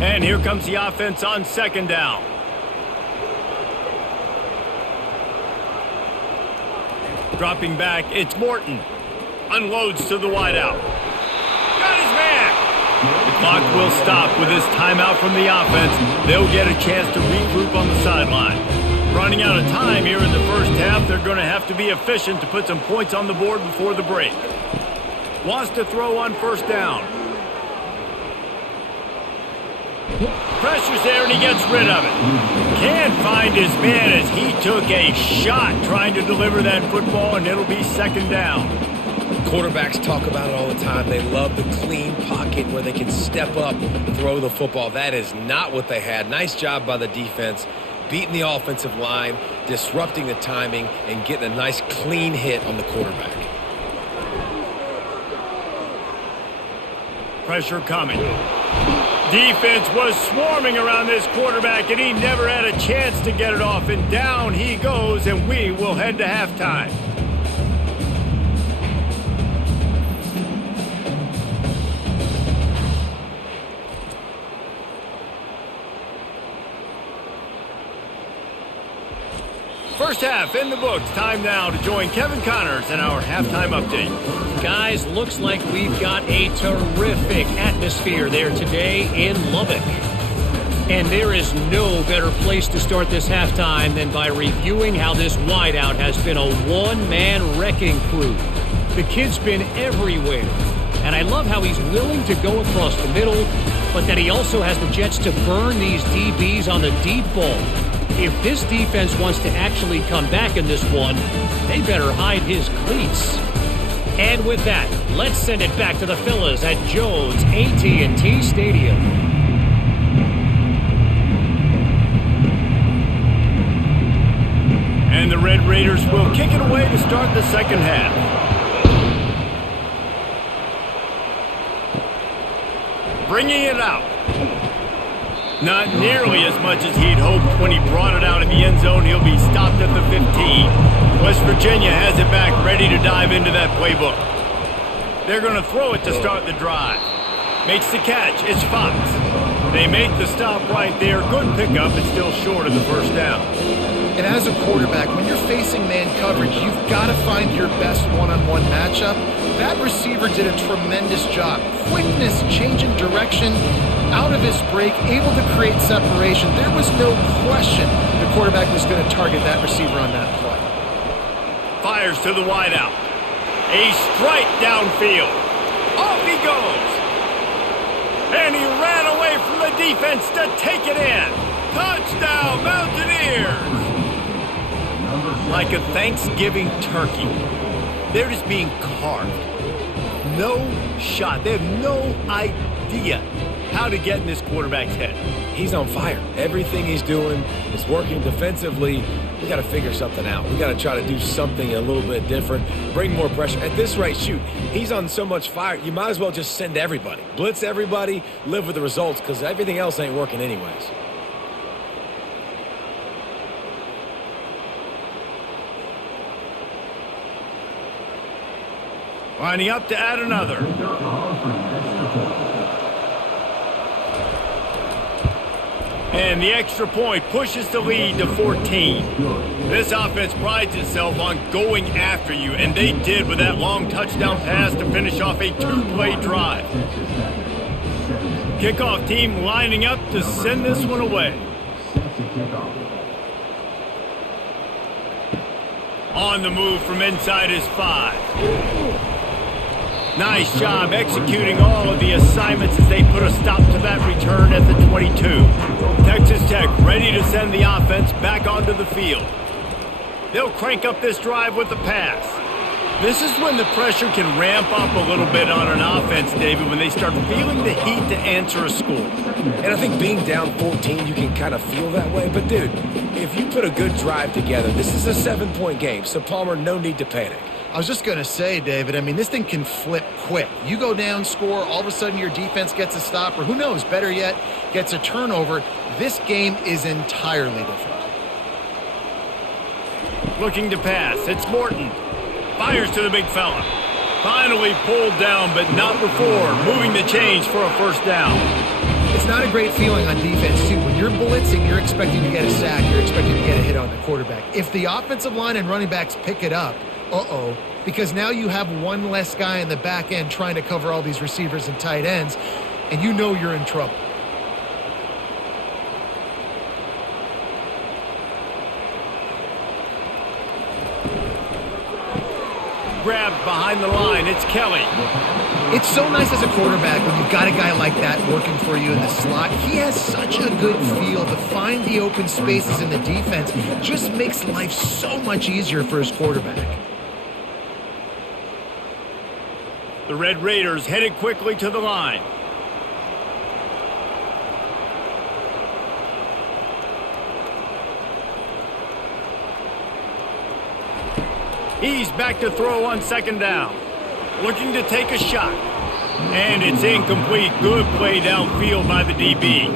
And here comes the offense on 2nd down. Dropping back, it's Morton. Unloads to the wideout. Got his man! The clock will stop with this timeout from the offense. They'll get a chance to regroup on the sideline. Running out of time here in the first half, they're going to have to be efficient to put some points on the board before the break. Wants to throw on 1st down. Pressure's there, and he gets rid of it. Can't find his man as he took a shot trying to deliver that football, and it'll be second down. Quarterbacks talk about it all the time. They love the clean pocket where they can step up, throw the football. That is not what they had. Nice job by the defense, beating the offensive line, disrupting the timing, and getting a nice clean hit on the quarterback. Pressure coming. Defense was swarming around this quarterback, and he never had a chance to get it off. And down he goes, and we will head to halftime. First half in the books. Time now to join Kevin Connors in our halftime update. Guys, looks like we've got a terrific atmosphere there today in Lubbock. And there is no better place to start this halftime than by reviewing how this wideout has been a one-man wrecking crew. The kid's been everywhere. And I love how he's willing to go across the middle, but that he also has the jets to burn these DBs on the deep ball. If this defense wants to actually come back in this one, they better hide his cleats. And with that, let's send it back to the fellas at Jones AT&T Stadium. And the Red Raiders will kick it away to start the second half. Bringing it out. Not nearly as much as he'd hoped when he brought it out in the end zone. He'll be stopped at the 15. West Virginia has it back, ready to dive into that playbook. They're going to throw it to start the drive. Makes the catch. It's Fox. They make the stop right there. Good pickup. It's still short of the first down. And as a quarterback, when you're facing man coverage, you've got to find your best one-on-one matchup. That receiver did a tremendous job. Quickness, changing direction, out of his break, able to create separation. There was no question the quarterback was going to target that receiver on that play. Fires to the wideout. A strike downfield. Off he goes. And he ran away from the defense to take it in. Touchdown, Mountaineers. Like a Thanksgiving turkey. They're just being carved. No shot. They have no idea how to get in this quarterback's head. He's on fire. Everything he's doing is working defensively. We got to figure something out. We got to try to do something a little bit different, bring more pressure. At this rate, shoot, he's on so much fire, you might as well just send everybody. Blitz everybody, live with the results, because everything else ain't working anyways. Lining up to add another. And the extra point pushes the lead to 14. This offense prides itself on going after you, and they did with that long touchdown pass to finish off a two-play drive. Kickoff team lining up to send this one away. On the move from inside his 5. Nice job executing all of the assignments as they put a stop to that return at the 22. Texas Tech ready to send the offense back onto the field. They'll crank up this drive with the pass. This is when the pressure can ramp up a little bit on an offense, David, when they start feeling the heat to answer a score. And I think being down 14, you can kind of feel that way. But, dude, if you put a good drive together, this is a 7-point game. So, Palmer, no need to panic. I was just going to say, David, I mean, this thing can flip quick. You go down, score, all of a sudden your defense gets a stop, or who knows, better yet, gets a turnover. This game is entirely different. Looking to pass. It's Morton. Fires to the big fella. Finally pulled down, but not before moving the chains for a first down. It's not a great feeling on defense, too. When you're blitzing, you're expecting to get a sack. You're expecting to get a hit on the quarterback. If the offensive line and running backs pick it up, because now you have one less guy in the back end trying to cover all these receivers and tight ends, and you know you're in trouble. grabbed behind the line. It's Kelly. It's so nice as a quarterback when you've got a guy like that working for you in the slot. He has such a good feel to find the open spaces in the defense. Just makes life so much easier for his quarterback. The Red Raiders headed quickly to the line. He's back to throw on second down. Looking to take a shot. And it's incomplete. Good play downfield by the DB.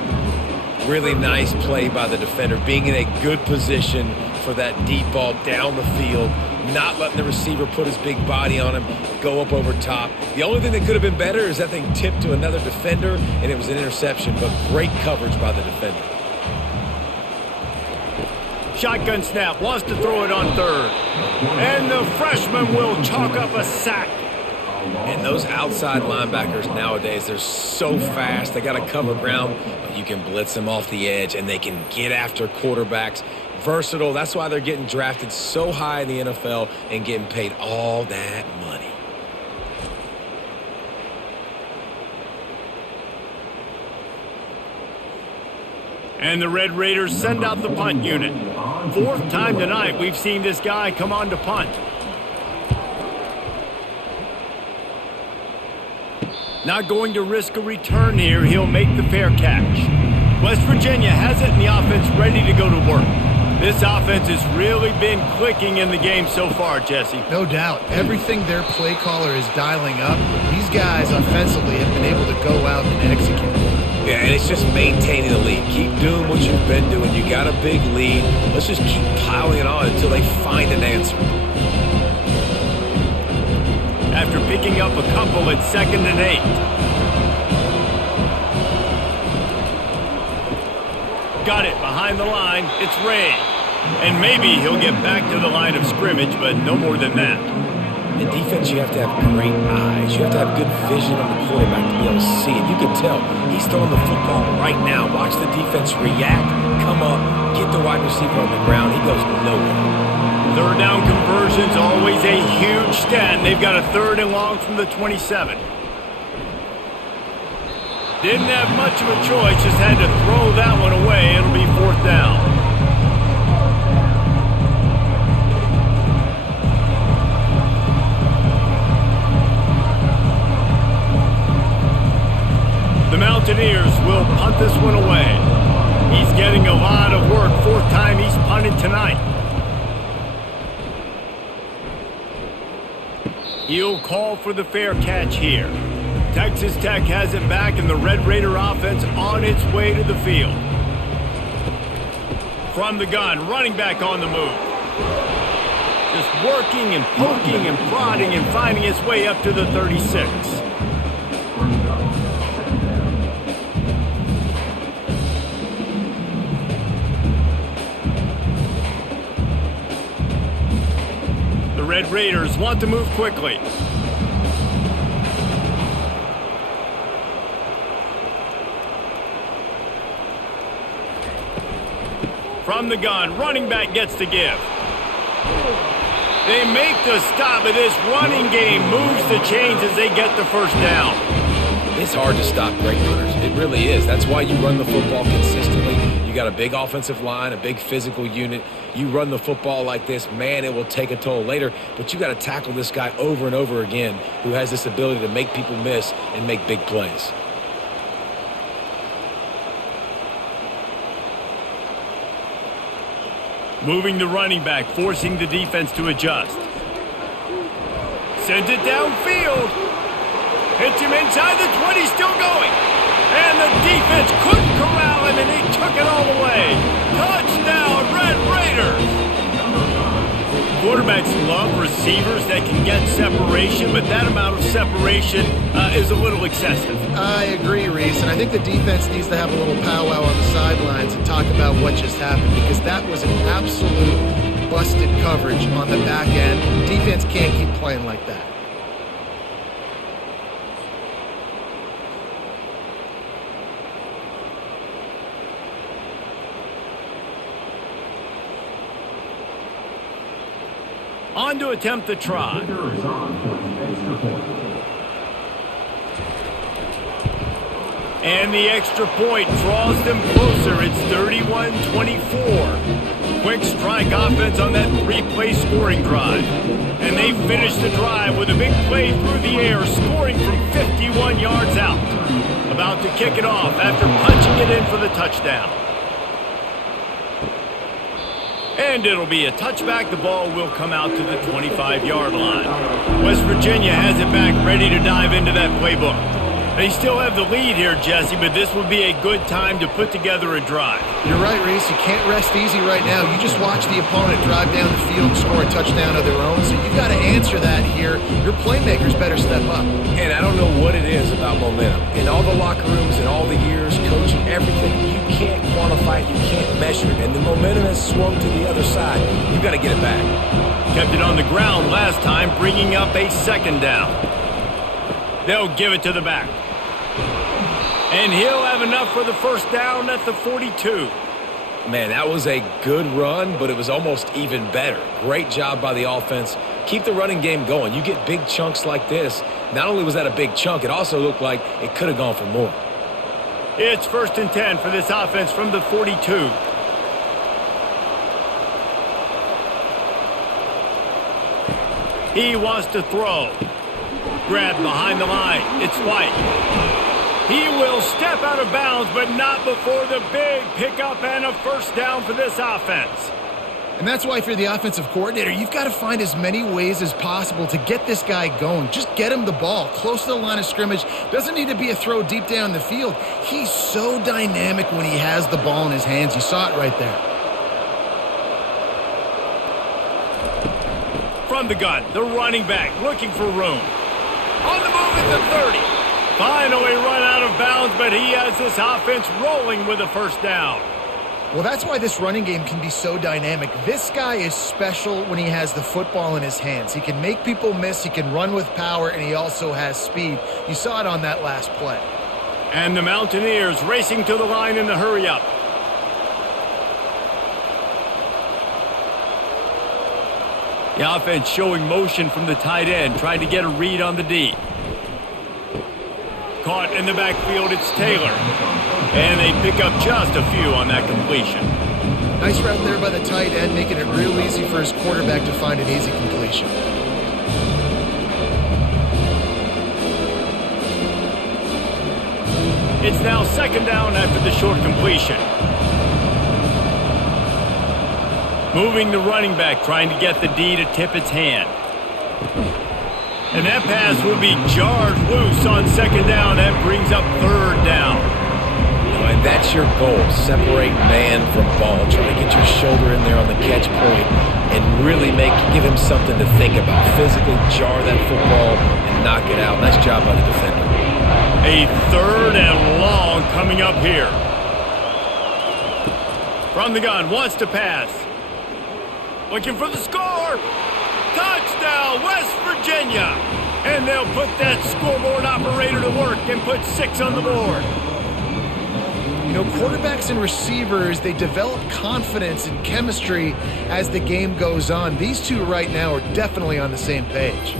Really nice play by the defender, being in a good position for that deep ball down the field, not letting the receiver put his big body on him, go up over top. The only thing that could have been better is that thing tipped to another defender, and it was an interception, but great coverage by the defender. Shotgun snap, wants to throw it on third. And the freshman will chalk up a sack. And those outside linebackers nowadays, they're so fast. They got to cover ground, but you can blitz them off the edge, and they can get after quarterbacks. Versatile. That's why they're getting drafted so high in the NFL and getting paid all that money. And the Red Raiders send out the punt unit. Fourth time tonight we've seen this guy come on to punt. Not going to risk a return here. He'll make the fair catch. West Virginia has it in the offense ready to go to work. This offense has really been clicking in the game so far, Jesse. No doubt. Everything their play caller is dialing up, these guys offensively have been able to go out and execute. Yeah, and it's just maintaining the lead. Keep doing what you've been doing. You got a big lead. Let's just keep piling it on until they find an answer. After picking up a couple at 2nd and 8. Got it behind the line. It's Ray. And maybe he'll get back to the line of scrimmage, but no more than that. In defense, you have to have great eyes. You have to have good vision on the quarterback to be able to see it. You can tell he's throwing the football right now. Watch the defense react, come up, get the wide receiver on the ground. He goes nowhere. Third down conversion's always a huge stat, and they've got a 3rd and long from the 27. Didn't have much of a choice, just had to throw that one away. It'll be 4th down. The Mountaineers will punt this one away. He's getting a lot of work. 4th time he's punted tonight. He'll call for the fair catch here. Texas Tech has it back, and the Red Raider offense on its way to the field. From the gun, running back on the move. Just working and poking and prodding and finding his way up to the 36. The Red Raiders want to move quickly. From the gun, running back gets to give. They make the stop, but this running game moves the chains as they get the 1st down. It's hard to stop great runners. It really is. That's why you run the football consistently. You got a big offensive line, a big physical unit. You run the football like this, man, it will take a toll later. But you got to tackle this guy over and over again who has this ability to make people miss and make big plays. Moving the running back, forcing the defense to adjust. Sends it downfield. Hits him inside the 20, still going. And the defense couldn't corral him, and he took it all the way. Touchdown, Red Raiders. Quarterbacks love receivers that can get separation, but that amount of separation is a little excessive. I agree, Reese, and I think the defense needs to have a little powwow on the sidelines and talk about what just happened, because that was an absolute busted coverage on the back end. Defense can't keep playing like that. On to attempt the try. And the extra point draws them closer. It's 31-24. Quick strike offense on that three-play scoring drive. And they finish the drive with a big play through the air, scoring from 51 yards out. About to kick it off after punching it in for the touchdown. And it'll be a touchback. The ball will come out to the 25-yard line. West Virginia has it back, ready to dive into that playbook. They still have the lead here, Jesse, but this would be a good time to put together a drive. You're right, Reese. You can't rest easy right now. You just watch the opponent drive down the field and score a touchdown of their own, so you've got to answer that here. Your playmakers better step up. And I don't know what it is about momentum. In all the locker rooms, in all the years, coaching, everything, you can't quantify it, you can't measure it. And the momentum has swung to the other side. You've got to get it back. Kept it on the ground last time, bringing up a second down. They'll give it to the back. And he'll have enough for the first down at the 42. Man, that was a good run, but it was almost even better. Great job by the offense. Keep the running game going. You get big chunks like this. Not only was that a big chunk, it also looked like it could have gone for more. It's 1st and 10 for this offense from the 42. He wants to throw. Grabbed behind the line. It's White. He will step out of bounds, but not before the big pickup and a first down for this offense. And that's why if you're the offensive coordinator, you've got to find as many ways as possible to get this guy going. Just get him the ball close to the line of scrimmage. Doesn't need to be a throw deep down the field. He's so dynamic when he has the ball in his hands. You saw it right there. From the gun, the running back looking for room. On the move at the 30. Finally run out of bounds, but he has this offense rolling with a first down. Well, that's why this running game can be so dynamic. This guy is special when he has the football in his hands. He can make people miss, he can run with power, and he also has speed. You saw it on that last play. And the Mountaineers racing to the line in the hurry-up. The offense showing motion from the tight end, trying to get a read on the D. Caught in the backfield, it's Taylor. And they pick up just a few on that completion. Nice route there by the tight end, making it real easy for his quarterback to find an easy completion. It's now second down after the short completion. Moving the running back, trying to get the D to tip its hand. And that pass will be jarred loose on second down. That brings up third down. And that's your goal. Separate man from ball. Try to get your shoulder in there on the catch point and really give him something to think about. Physically jar that football and knock it out. Nice job by the defender. A third and long coming up here. From the gun, wants to pass. Looking for the score. Touchdown, West Virginia. And they'll put that scoreboard operator to work and put 6 on the board. You know, quarterbacks and receivers, they develop confidence and chemistry as the game goes on. These two right now are definitely on the same page.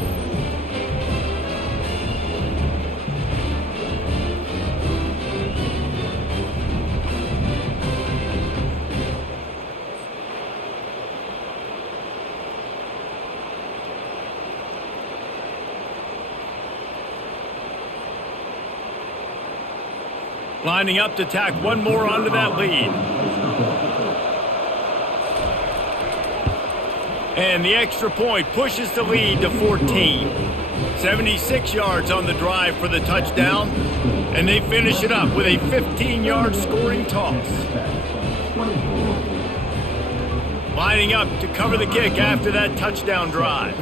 Lining up to tack one more onto that lead. And the extra point pushes the lead to 14. 76 yards on the drive for the touchdown. And they finish it up with a 15-yard scoring toss. Lining up to cover the kick after that touchdown drive.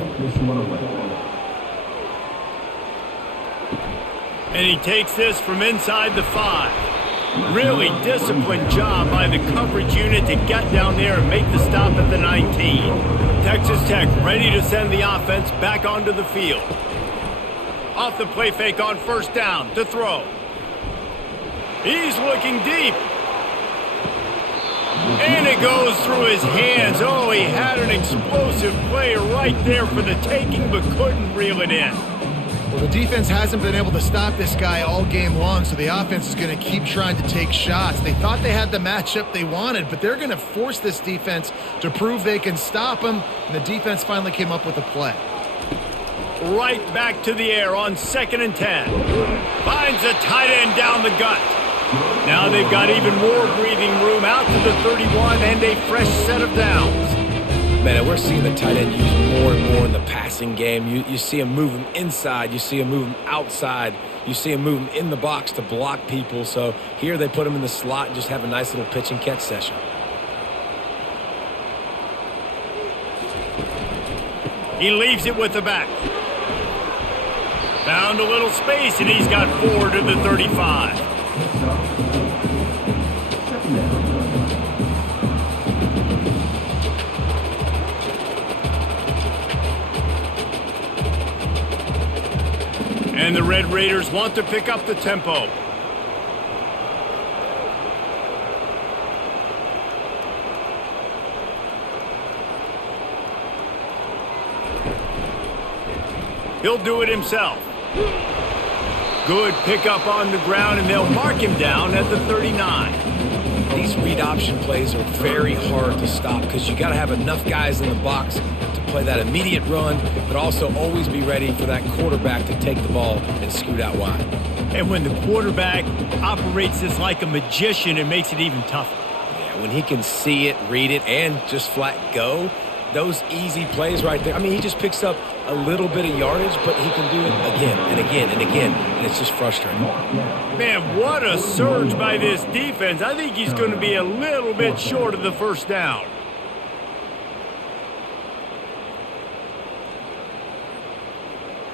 And he takes this from inside the 5. Really disciplined job by the coverage unit to get down there and make the stop at the 19. Texas Tech ready to send the offense back onto the field. Off the play fake on first down to throw. He's looking deep. And it goes through his hands. Oh, he had an explosive play right there for the taking, but couldn't reel it in. Well, the defense hasn't been able to stop this guy all game long, so the offense is going to keep trying to take shots. They thought they had the matchup they wanted, but they're going to force this defense to prove they can stop him, and the defense finally came up with a play. Right back to the air on 2nd and 10. Finds a tight end down the gut. Now they've got even more breathing room out to the 31 and a fresh set of downs. Man, we're seeing the tight end used more and more in the passing game. You see him move him inside. You see him move him outside. You see him move him in the box to block people. So here they put him in the slot and just have a nice little pitch and catch session. He leaves it with the back. Found a little space, and he's got 4 to the 35. And the Red Raiders want to pick up the tempo. He'll do it himself. Good pickup on the ground, and they'll mark him down at the 39. These read option plays are very hard to stop because you got to have enough guys in the box to play that immediate run, but also always be ready for that quarterback to take the ball and scoot out wide. And when the quarterback operates this like a magician, it makes it even tougher. Yeah, when he can see it, read it, and just flat go, those easy plays right there. I mean, he just picks up a little bit of yardage, but he can do it again and again and again, and it's just frustrating. Man, what a surge by this defense. I think he's going to be a little bit short of the first down.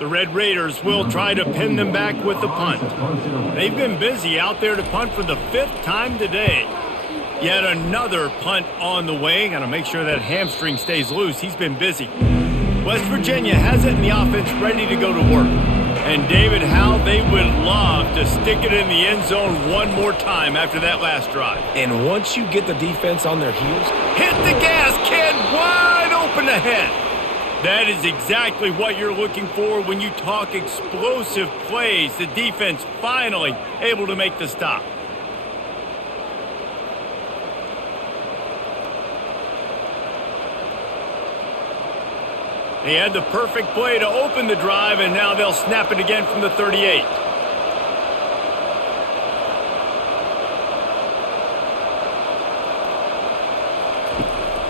The Red Raiders will try to pin them back with the punt. They've been busy out there to punt for the 5th time today. Yet another punt on the way. Got to make sure that hamstring stays loose. He's been busy. West Virginia has it in the offense ready to go to work. And David, how they would love to stick it in the end zone one more time after that last drive. And once you get the defense on their heels, hit the gas, kid, wide open ahead. That is exactly what you're looking for when you talk explosive plays. The defense finally able to make the stop. They had the perfect play to open the drive, and now they'll snap it again from the 38.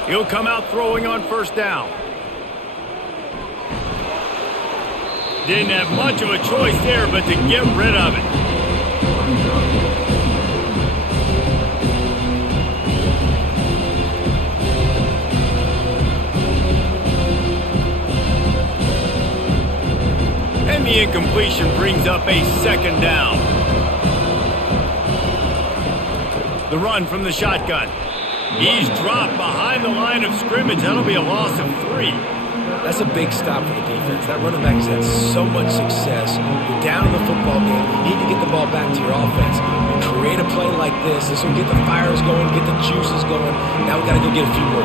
He'll come out throwing on first down. Didn't have much of a choice there, but to get rid of it. And the incompletion brings up a 2nd down. The run from the shotgun. He's dropped behind the line of scrimmage. That'll be a loss of 3. That's a big stop for the defense. That running back has had so much success. You're down in the football game. You need to get the ball back to your offense. You create a play like this. This will get the fires going, get the juices going. Now we got to go get a few more.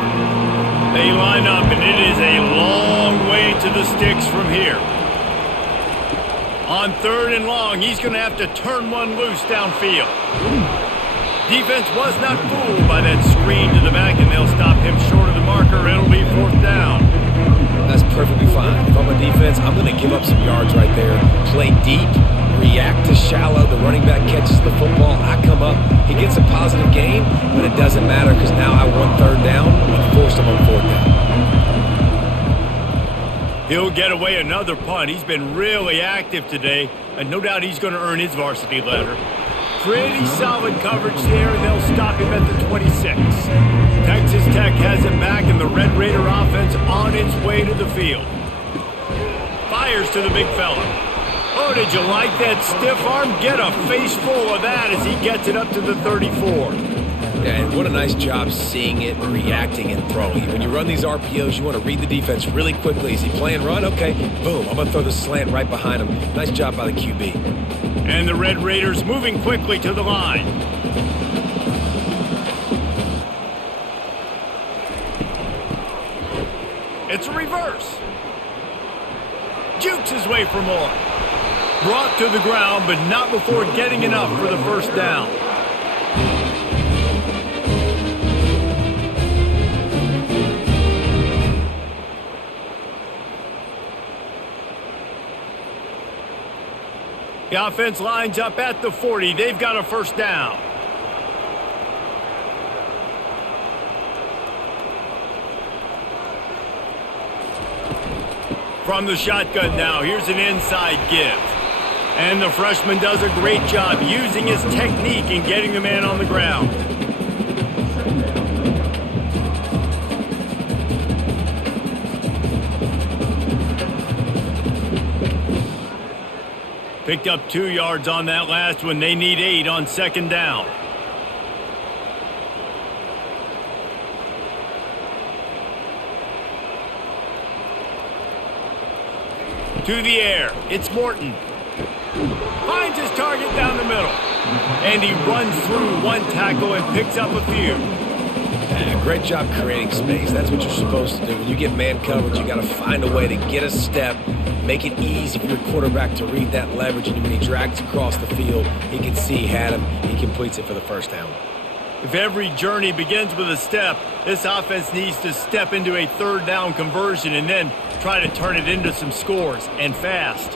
They line up, and it is a long way to the sticks from here. On 3rd and long, he's going to have to turn one loose downfield. Defense was not fooled by that screen to the back, and they'll stop him short of the marker. It'll be 4th down. That's perfectly fine. If I'm a defense, I'm going to give up some yards right there. Play deep, react to shallow. The running back catches the football. I come up. He gets a positive gain, but it doesn't matter because now I won 3rd down and forced him on 4th down. He'll get away another punt. He's been really active today, and no doubt he's going to earn his varsity letter. Pretty solid coverage there, and they'll stop him at the 26. Texas Tech has it back, and the Red Raider offense on its way to the field. Fires to the big fella. Oh, did you like that stiff arm? Get a face full of that as he gets it up to the 34. Yeah, and what a nice job seeing it, reacting, and throwing. When you run these RPOs, you want to read the defense really quickly. Is he playing run? Okay, boom. I'm going to throw the slant right behind him. Nice job by the QB. And the Red Raiders moving quickly to the line. Gets a reverse. Jukes his way for more. Brought to the ground, but not before getting enough for the first down. The offense lines up at the 40. They've got a first down. From the shotgun now, here's an inside give. And the freshman does a great job using his technique and getting the man on the ground. Picked up 2 yards on that last one. They need 8 on second down. To the air. It's Morton. Finds his target down the middle. And he runs through one tackle and picks up a few. Yeah, great job creating space. That's what you're supposed to do. When you get man coverage, you got to find a way to get a step, make it easy for your quarterback to read that leverage, and when he drags across the field, he can see he had him. He completes it for the first down. If every journey begins with a step, this offense needs to step into a third down conversion and then try to turn it into some scores, and fast.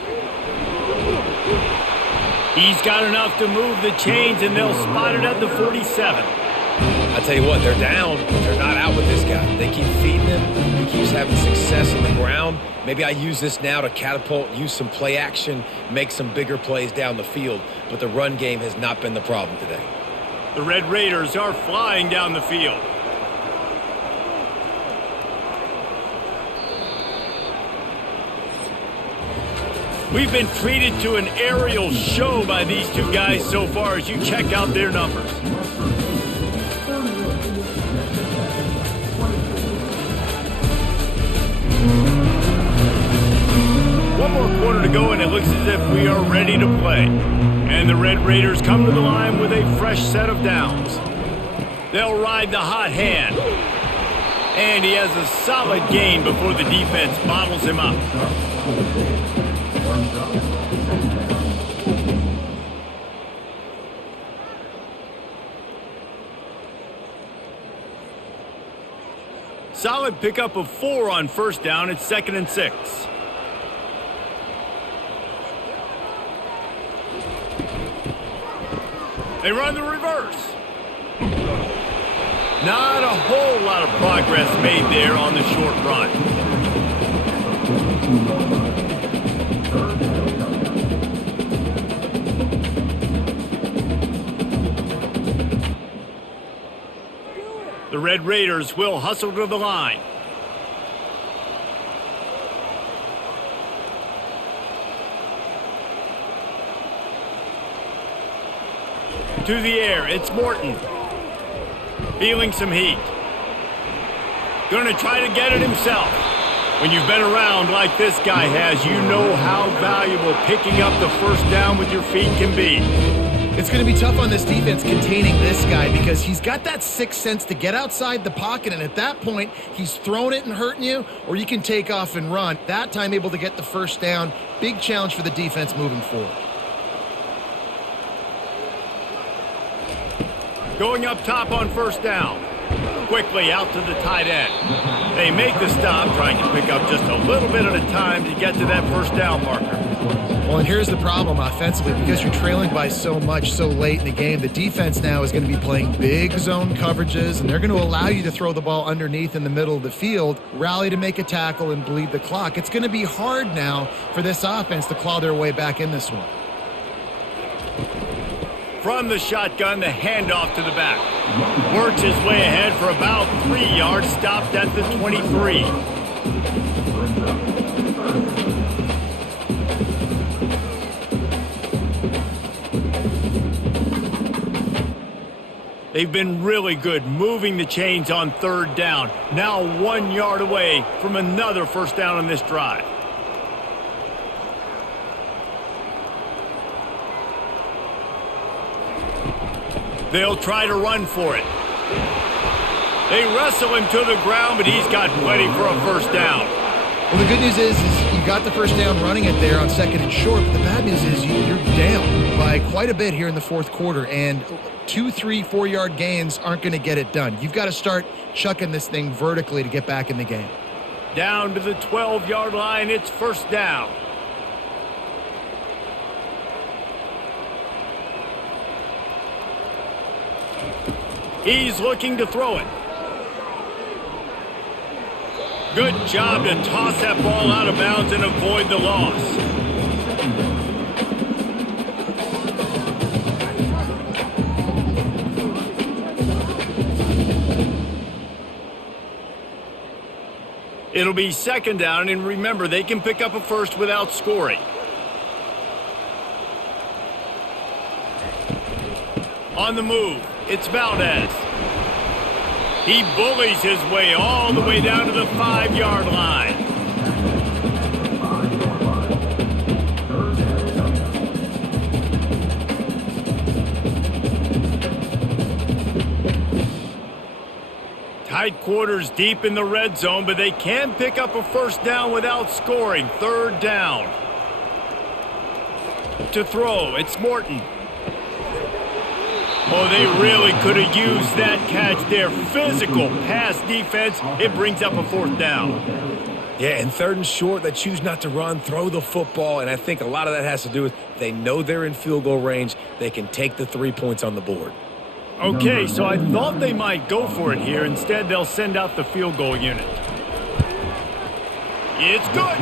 He's got enough to move the chains, and they'll spot it at the 47. I tell you what, they're down, but they're not out with this guy. They keep feeding him. He keeps having success on the ground. Maybe I use this now to catapult, use some play action, make some bigger plays down the field, but the run game has not been the problem today. The Red Raiders are flying down the field. We've been treated to an aerial show by these two guys so far as you check out their numbers. One more quarter to go, and it looks as if we are ready to play. And the Red Raiders come to the line with a fresh set of downs. They'll ride the hot hand. And he has a solid gain before the defense bottles him up. Solid pickup of 4 on first down. It's 2nd and 6. They run the reverse. Not a whole lot of progress made there on the short run. The Red Raiders will hustle to the line. To the air, it's Morton. Feeling some heat. Gonna try to get it himself. When you've been around like this guy has, you know how valuable picking up the first down with your feet can be. It's going to be tough on this defense containing this guy because he's got that sixth sense to get outside the pocket, and at that point, he's throwing it and hurting you, or you can take off and run. That time able to get the first down. Big challenge for the defense moving forward. Going up top on first down. Quickly out to the tight end. They make the stop, trying to pick up just a little bit at a time to get to that first down marker. Well, and here's the problem offensively. Because you're trailing by so much so late in the game, the defense now is going to be playing big zone coverages, and they're going to allow you to throw the ball underneath in the middle of the field, rally to make a tackle, and bleed the clock. It's going to be hard now for this offense to claw their way back in this one. From the shotgun, the handoff to the back. Works his way ahead for about 3 yards, stopped at the 23. They've been really good moving the chains on third down. Now 1 yard away from another first down on this drive. They'll try to run for it. They wrestle him to the ground, but he's got plenty for a first down. Well, the good news is you got the first down running it there on 2nd and short, but the bad news is you're down by quite a bit here in the fourth quarter, and 2, 3, 4-yard gains aren't going to get it done. You've got to start chucking this thing vertically to get back in the game. Down to the 12-yard line, it's first down. He's looking to throw it. Good job to toss that ball out of bounds and avoid the loss. It'll be 2nd down, and remember, they can pick up a first without scoring. On the move, it's Valdez. He bullies his way all the way down to the 5-yard line. Tight quarters deep in the red zone, but they can pick up a first down without scoring. 3rd down. To throw, it's Morton. Oh, they really could have used that catch there. Physical pass defense. It brings up a 4th down. Yeah, and 3rd and short, they choose not to run, throw the football, and I think a lot of that has to do with they know they're in field goal range. They can take the 3 points on the board. Okay, so I thought they might go for it here. Instead, they'll send out the field goal unit. It's good.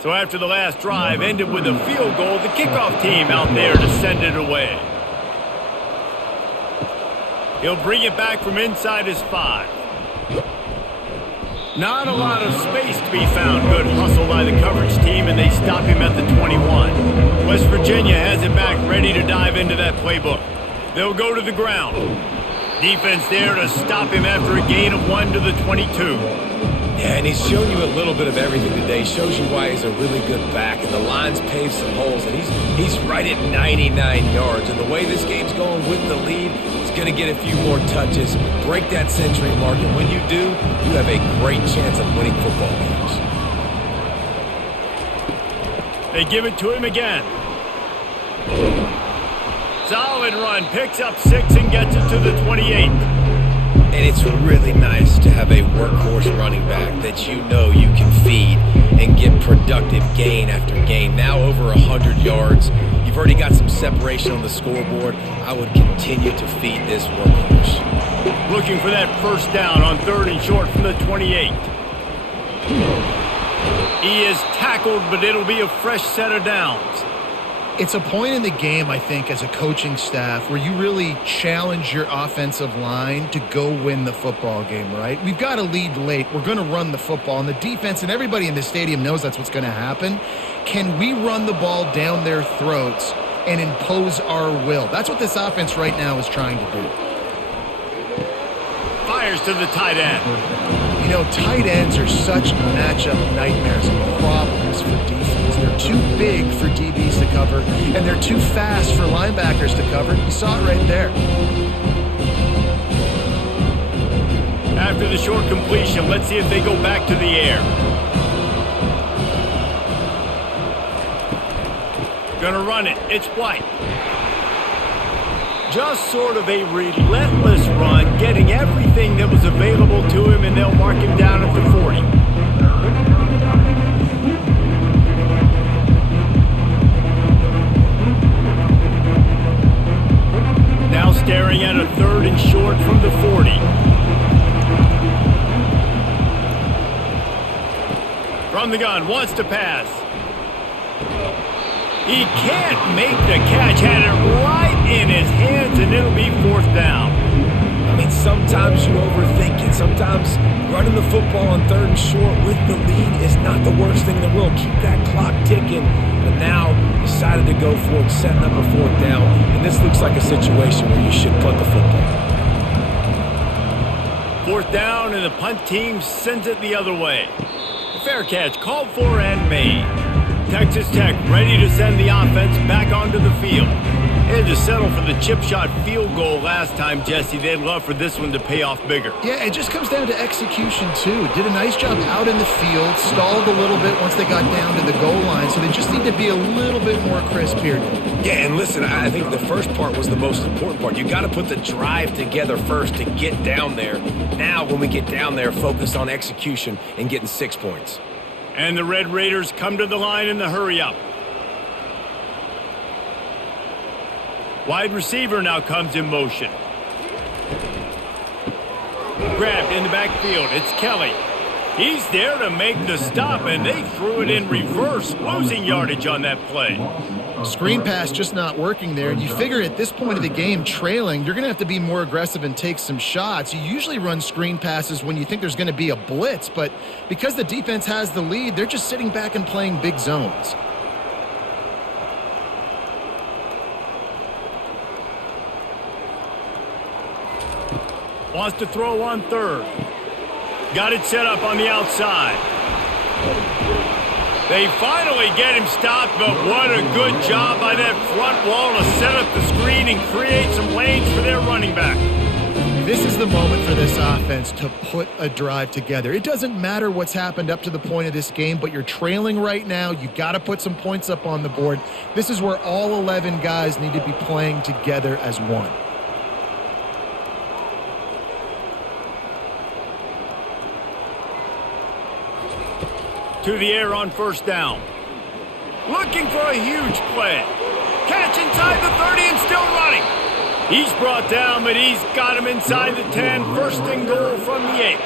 So after the last drive ended with a field goal, the kickoff team out there to send it away. He'll bring it back from inside his 5. Not a lot of space to be found. Good hustle by the coverage team, and they stop him at the 21. West Virginia has it back, ready to dive into that playbook. They'll go to the ground. Defense there to stop him after a gain of 1 to the 22. Yeah, and he's shown you a little bit of everything today. Shows you why he's a really good back, and the line's paved some holes, and he's right at 99 yards. And the way this game's going with the lead, he's going to get a few more touches, break that century mark, and when you do, you have a great chance of winning football games. They give it to him again. Solid run, picks up 6 and gets it to the 28. And it's really nice to have a workhorse running back that you know you can feed and get productive gain after gain. Now over 100 yards. You've already got some separation on the scoreboard. I would continue to feed this workhorse. Looking for that first down on 3rd and short from the 28. He is tackled, but it'll be a fresh set of downs. It's a point in the game, I think, as a coaching staff where you really challenge your offensive line to go win the football game, right? We've got to lead late. We're going to run the football, and the defense and everybody in the stadium knows that's what's going to happen. Can we run the ball down their throats and impose our will? That's what this offense right now is trying to do. Fires to the tight end. You know, tight ends are such matchup nightmares and problems for defense. They're too big for DBs to cover, and they're too fast for linebackers to cover. You saw it right there. After the short completion, let's see if they go back to the air. Gonna run it. It's White. Just sort of a relentless run, getting everything that was available to him, and they'll mark him down at the 40. Now staring at a 3rd and short from the 40. From the gun, wants to pass. He can't make the catch, had it right in his hands, and it'll be 4th down. I mean, sometimes you overthink it. Sometimes running the football on 3rd and short with the lead is not the worst thing in the world. Keep that ticking, but now decided to go for it, setting up a 4th down, and this looks like a situation where you should punt the football. 4th down, and the punt team sends it the other way. The fair catch called for and made. Texas Tech ready to send the offense back onto the field. They had to settle for the chip shot field goal last time, Jesse. They'd love for this one to pay off bigger. Yeah, it just comes down to execution, too. Did a nice job out in the field, stalled a little bit once they got down to the goal line, so they just need to be a little bit more crisp here. Yeah, and listen, I think the first part was the most important part. You got to put the drive together first to get down there. Now, when we get down there, focus on execution and getting 6 points. And the Red Raiders come to the line in the hurry-up. Wide receiver now comes in motion. Grabbed in the backfield. It's Kelly. He's there to make the stop, and they threw it in reverse, losing yardage on that play. Screen pass just not working there. And you figure at this point of the game, trailing, you're going to have to be more aggressive and take some shots. You usually run screen passes when you think there's going to be a blitz, but because the defense has the lead, they're just sitting back and playing big zones. Wants to throw on 3rd. Got it set up on the outside. They finally get him stopped, but what a good job by that front wall to set up the screen and create some lanes for their running back. This is the moment for this offense to put a drive together. It doesn't matter what's happened up to the point of this game, but you're trailing right now. You got to put some points up on the board. This is where all 11 guys need to be playing together as one. To the air on 1st down. Looking for a huge play. Catch inside the 30 and still running. He's brought down, but he's got him inside the 10. 1st and goal from the 8.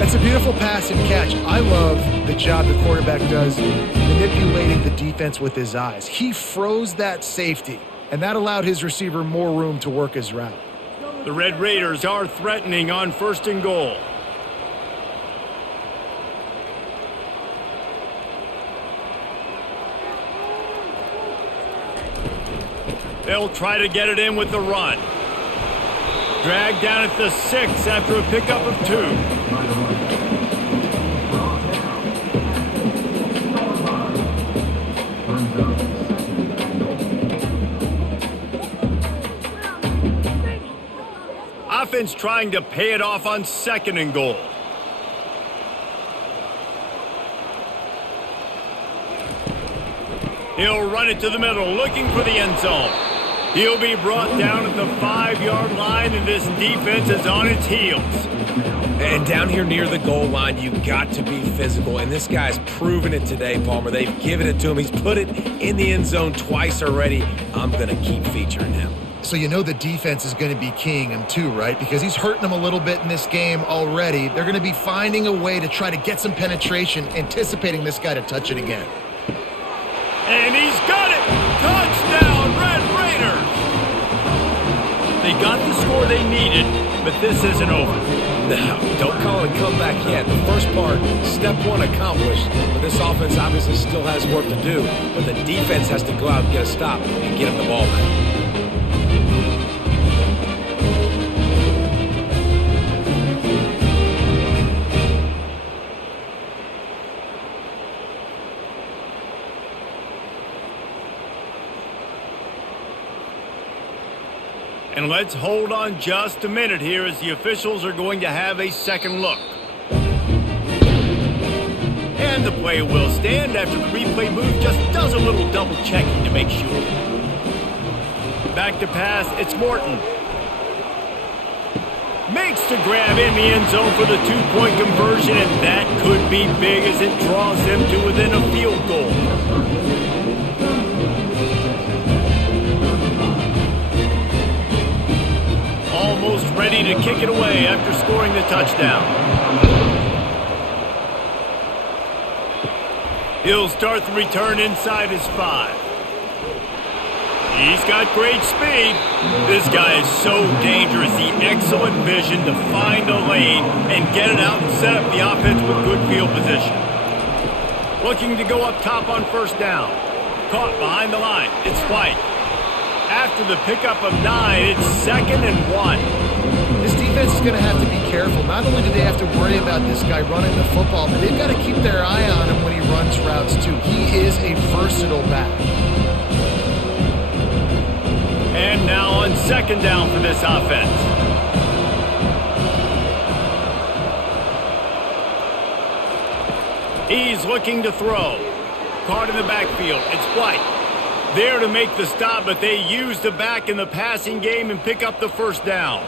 That's a beautiful pass and catch. I love the job the quarterback does manipulating the defense with his eyes. He froze that safety, and that allowed his receiver more room to work his route. The Red Raiders are threatening on 1st and goal. They'll try to get it in with the run. Dragged down at the 6 after a pickup of 2. Offense trying to pay it off on 2nd and goal. He'll run it to the middle, looking for the end zone. He'll be brought down at the 5-yard line, and this defense is on its heels. And down here near the goal line, you've got to be physical, and this guy's proven it today, Palmer. They've given it to him. He's put it in the end zone twice already. I'm going to keep featuring him. So you know the defense is going to be keying him too, right? Because he's hurting them a little bit in this game already. They're going to be finding a way to try to get some penetration, anticipating this guy to touch it again. And he's got it! Touchdown, Red Raiders! They got the score they needed, but this isn't over. No, don't call it a comeback yet. The first part, step 1 accomplished, but this offense obviously still has work to do, but the defense has to go out and get a stop and get him the ball back. And let's hold on just a minute here as the officials are going to have a second look. And the play will stand after the replay move just does a little double checking to make sure. Back to pass, it's Morton. Makes the grab in the end zone for the 2-point conversion, and that could be big as it draws them to within a field goal. Almost ready to kick it away after scoring the touchdown. He'll start the return inside his 5. He's got great speed. This guy is so dangerous. The excellent vision to find a lane and get it out and set up the offense with good field position. Looking to go up top on first down. Caught behind the line. It's White. After the pickup of 9, it's 2nd and 1. This defense is going to have to be careful. Not only do they have to worry about this guy running the football, but they've got to keep their eye on him when he runs routes too. He is a versatile back. And now on 2nd down for this offense. He's looking to throw. Caught in the backfield. It's White. There to make the stop, but they use the back in the passing game and pick up the first down.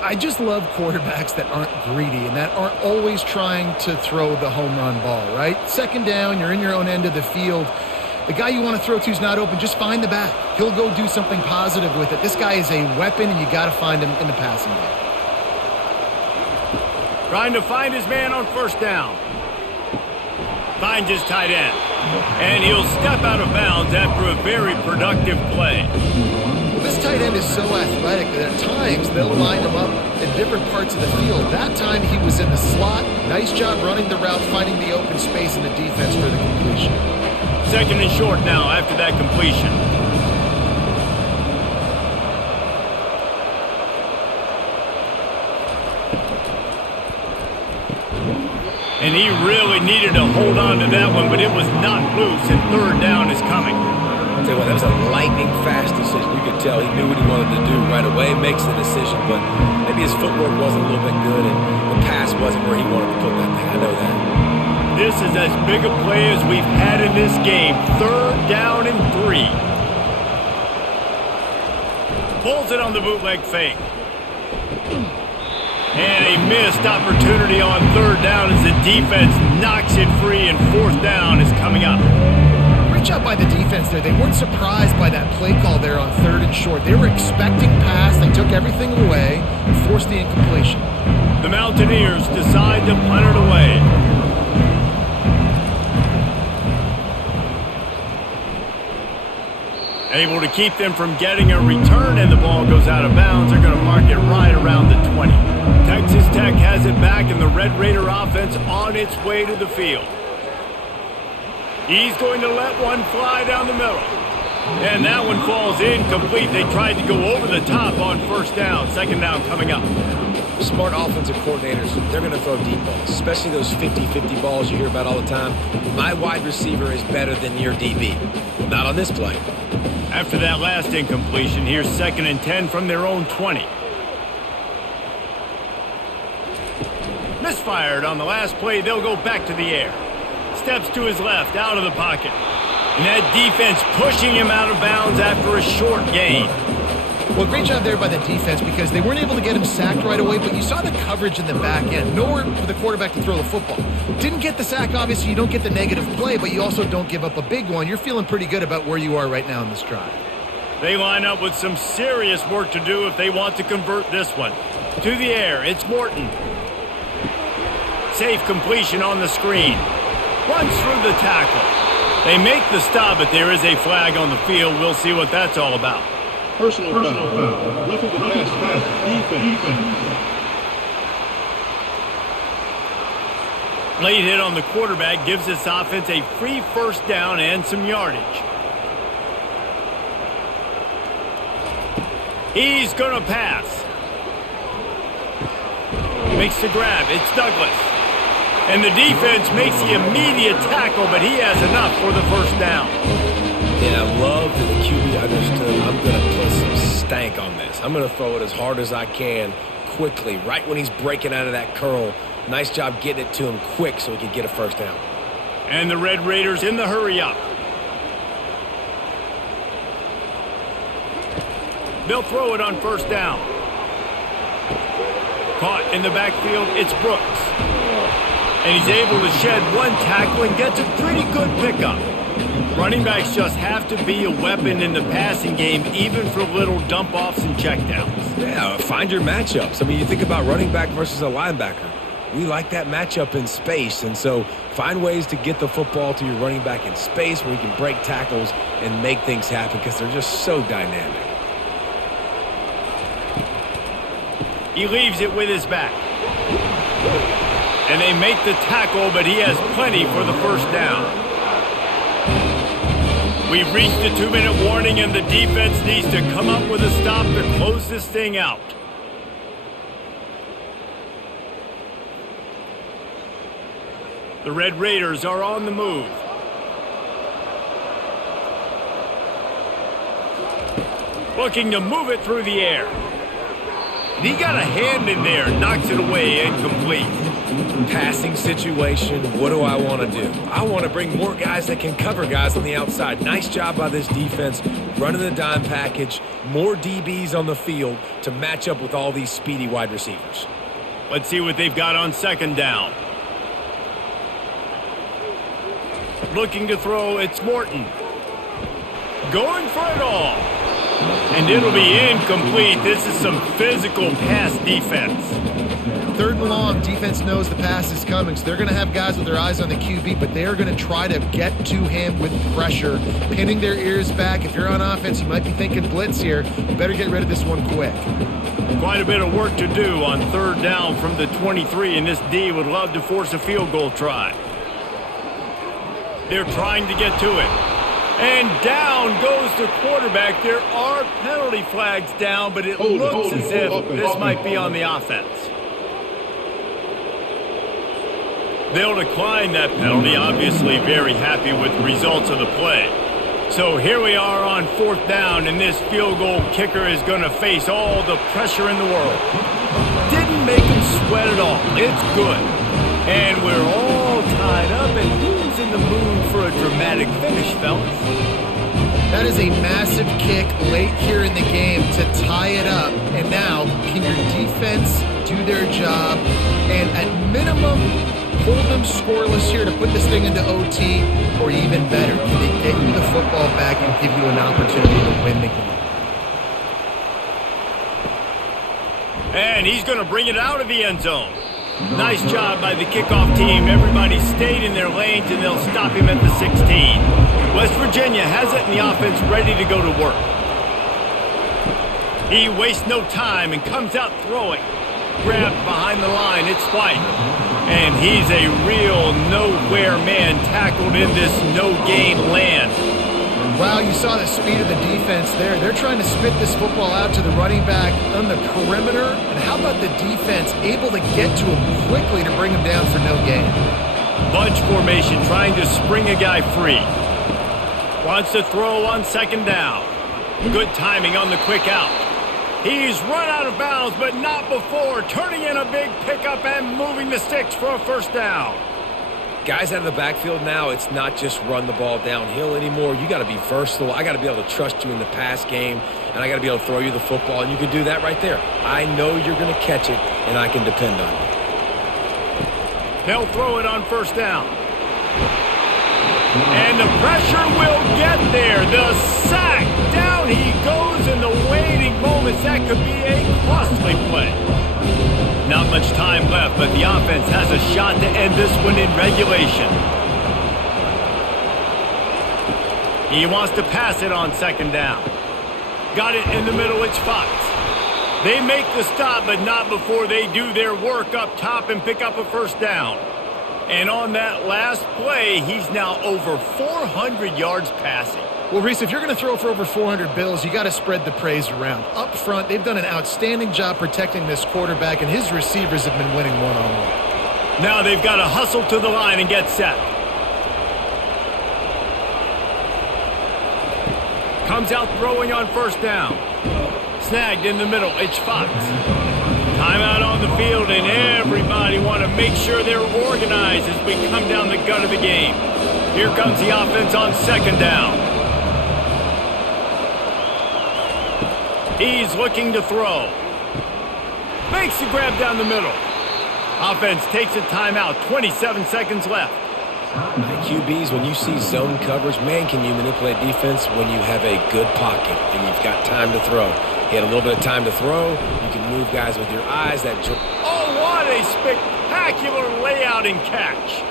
I just love quarterbacks that aren't greedy and that aren't always trying to throw the home run ball, right? 2nd down, you're in your own end of the field. The guy you want to throw to is not open. Just find the back. He'll go do something positive with it. This guy is a weapon, and you got to find him in the passing game. Trying to find his man on first down. Finds his tight end. And he'll step out of bounds after a very productive play. Well, this tight end is so athletic that at times they'll line him up in different parts of the field. That time he was in the slot. Nice job running the route, finding the open space in the defense for the completion. 2nd and short now after that completion. And he really needed to hold on to that one, but it was not loose, and 3rd down is coming. I'll tell you what, that was a lightning fast decision. You could tell he knew what he wanted to do right away, makes the decision, but maybe his footwork wasn't a little bit good, and the pass wasn't where he wanted to put that thing. I know that. This is as big a play as we've had in this game. 3rd down and 3. Pulls it on the bootleg fake. And a missed opportunity on 3rd down as the defense knocks it free, and 4th down is coming up. Great job by the defense there. They weren't surprised by that play call there on 3rd and short. They were expecting pass. They took everything away and forced the incompletion. The Mountaineers decide to punt it away. Able to keep them from getting a return, and the ball goes out of bounds. They're going to mark it right around the 20. Texas Tech has it back, and the Red Raider offense on its way to the field. He's going to let one fly down the middle. And that one falls incomplete. They tried to go over the top on first down. 2nd down coming up. Smart offensive coordinators, they're going to throw deep balls, especially those 50-50 balls you hear about all the time. My wide receiver is better than your DB. Well, not on this play. After that last incompletion, here's 2nd and 10 from their own 20. Misfired on the last play. They'll go back to the air. Steps to his left, out of the pocket. And that defense pushing him out of bounds after a short gain. Well, great job there by the defense because they weren't able to get him sacked right away, but you saw the coverage in the back end. Nowhere for the quarterback to throw the football. Didn't get the sack, obviously. You don't get the negative play, but you also don't give up a big one. You're feeling pretty good about where you are right now in this drive. They line up with some serious work to do if they want to convert this one. To the air, it's Morton. Safe completion on the screen. Runs through the tackle. They make the stop, but there is a flag on the field. We'll see what that's all about. Personal foul. Roughing the pass. Defense. Late hit on the quarterback gives this offense a free first down and some yardage. He's going to pass. Makes the grab. It's Douglas. And the defense makes the immediate tackle, but he has enough for the first down. And I love that the QB understood, I'm going to put some stank on this. I'm going to throw it as hard as I can quickly, right when he's breaking out of that curl. Nice job getting it to him quick so he could get a first down. And the Red Raiders in the hurry up. They'll throw it on first down. Caught in the backfield, it's Brooks. And he's able to shed one tackle and gets a pretty good pickup. Running backs just have to be a weapon in the passing game, even for little dump-offs and checkdowns. Yeah, find your matchups. I mean, you think about running back versus a linebacker. We like that matchup in space, and so find ways to get the football to your running back in space where you can break tackles and make things happen because they're just so dynamic. He leaves it with his back. And they make the tackle, but he has plenty for the first down. We've reached the 2-minute warning, and the defense needs to come up with a stop to close this thing out. The Red Raiders are on the move. Looking to move it through the air. And he got a hand in there, knocks it away, incomplete. Passing situation, what do I want to do? I want to bring more guys that can cover guys on the outside. Nice job by this defense, running the dime package, more DBs on the field to match up with all these speedy wide receivers. Let's see what they've got on second down. Looking to throw, it's Morton. Going for it all. And it'll be incomplete. This is some physical pass defense. 3rd and long, defense knows the pass is coming, so they're going to have guys with their eyes on the QB, but they are going to try to get to him with pressure, pinning their ears back. If you're on offense, you might be thinking blitz here. You better get rid of this one quick. Quite a bit of work to do on 3rd down from the 23, and this D would love to force a field goal try. They're trying to get to it. And down goes the quarterback. There are penalty flags down, but it looks as if this might be on the offense. They'll decline that penalty, obviously very happy with the results of the play. So here we are on 4th down, and this field goal kicker is going to face all the pressure in the world. Didn't make him sweat at all. It's good. And we're all tied up, and who's in the mood for a dramatic finish, fellas? That is a massive kick late here in the game to tie it up. And now, can your defense do their job and at minimum hold them scoreless here to put this thing into OT, or even better, can they get you the football back and give you an opportunity to win the game? And he's going to bring it out of the end zone. Nice job by the kickoff team. Everybody stayed in their lanes, and they'll stop him at the 16. West Virginia has it in the offense ready to go to work. He wastes no time and comes out throwing. Grabbed behind the line. It's White. And he's a real nowhere man tackled in this no-gain land. Wow, you saw the speed of the defense there. They're trying to spit this football out to the running back on the perimeter. And how about the defense able to get to him quickly to bring him down for no gain? Bunch formation trying to spring a guy free. Wants to throw on 2nd down. Good timing on the quick out. He's run out of bounds, but not before. Turning in a big pickup and moving the sticks for a 1st down. Guys out of the backfield now, it's not just run the ball downhill anymore. You got to be versatile. I got to be able to trust you in the pass game, and I got to be able to throw you the football, and you can do that right there. I know you're going to catch it, and I can depend on it. They'll throw it on 1st down. And the pressure will get there. The sack. Down he goes in the waiting moments. That could be a costly play. Not much time left, but the offense has a shot to end this one in regulation. He wants to pass it on 2nd down. Got it in the middle. It's Fox. They make the stop, but not before they do their work up top and pick up a 1st down. And on that last play, he's now over 400 yards passing. Well, Reese, if you're going to throw for over 400 bills, you got to spread the praise around. Up front, they've done an outstanding job protecting this quarterback, and his receivers have been winning one-on-one. Now they've got to hustle to the line and get set. Comes out throwing on 1st down. Snagged in the middle. It's Fox. Timeout on the field, and everybody want to make sure they're organized as we come down the gut of the game. Here comes the offense on 2nd down. He's looking to throw. Makes the grab down the middle. Offense takes a timeout. 27 seconds left. QBs, when you see zone coverage, man, can you manipulate defense when you have a good pocket and you've got time to throw. He had a little bit of time to throw. You can move guys with your eyes. Oh, what a spectacular layout and catch.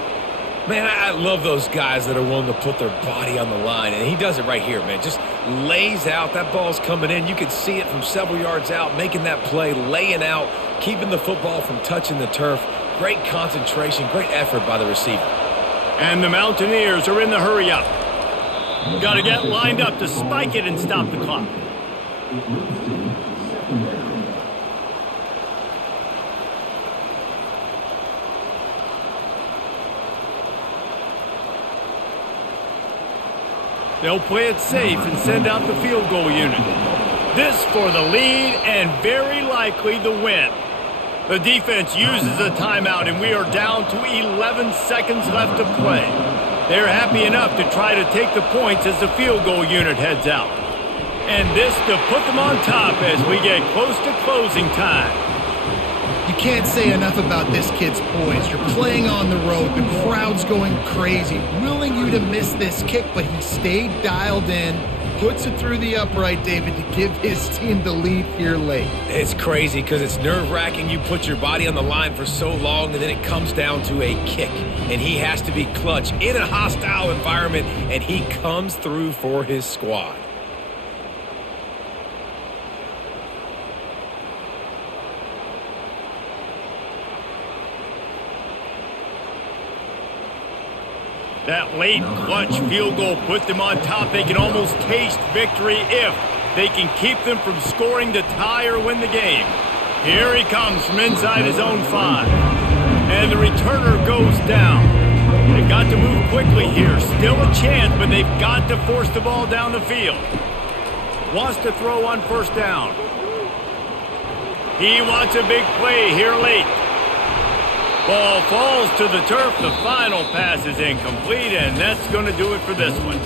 Man, I love those guys that are willing to put their body on the line, and he does it right here, man. Just lays out. That ball's coming in. You can see it from several yards out, making that play, laying out, keeping the football from touching the turf. Great concentration, great effort by the receiver. And the Mountaineers are in the hurry up. Got to get lined up to spike it and stop the clock. They'll play it safe and send out the field goal unit. This for the lead and very likely the win. The defense uses a timeout and we are down to 11 seconds left to play. They're happy enough to try to take the points as the field goal unit heads out. And this to put them on top as we get close to closing time. You can't say enough about this kid's poise. You're playing on the road. The crowd's going crazy, willing you to miss this kick, but he stayed dialed in, puts it through the upright, David, to give his team the lead here late. It's crazy because it's nerve-wracking. You put your body on the line for so long, and then it comes down to a kick. And he has to be clutch in a hostile environment, and he comes through for his squad. That late clutch field goal put them on top. They can almost taste victory if they can keep them from scoring to tie or win the game. Here he comes from inside his own 5. And the returner goes down. They've got to move quickly here. Still a chance, but they've got to force the ball down the field. Wants to throw on first down. He wants a big play here late. Ball falls to the turf. The final pass is incomplete, and that's going to do it for this one.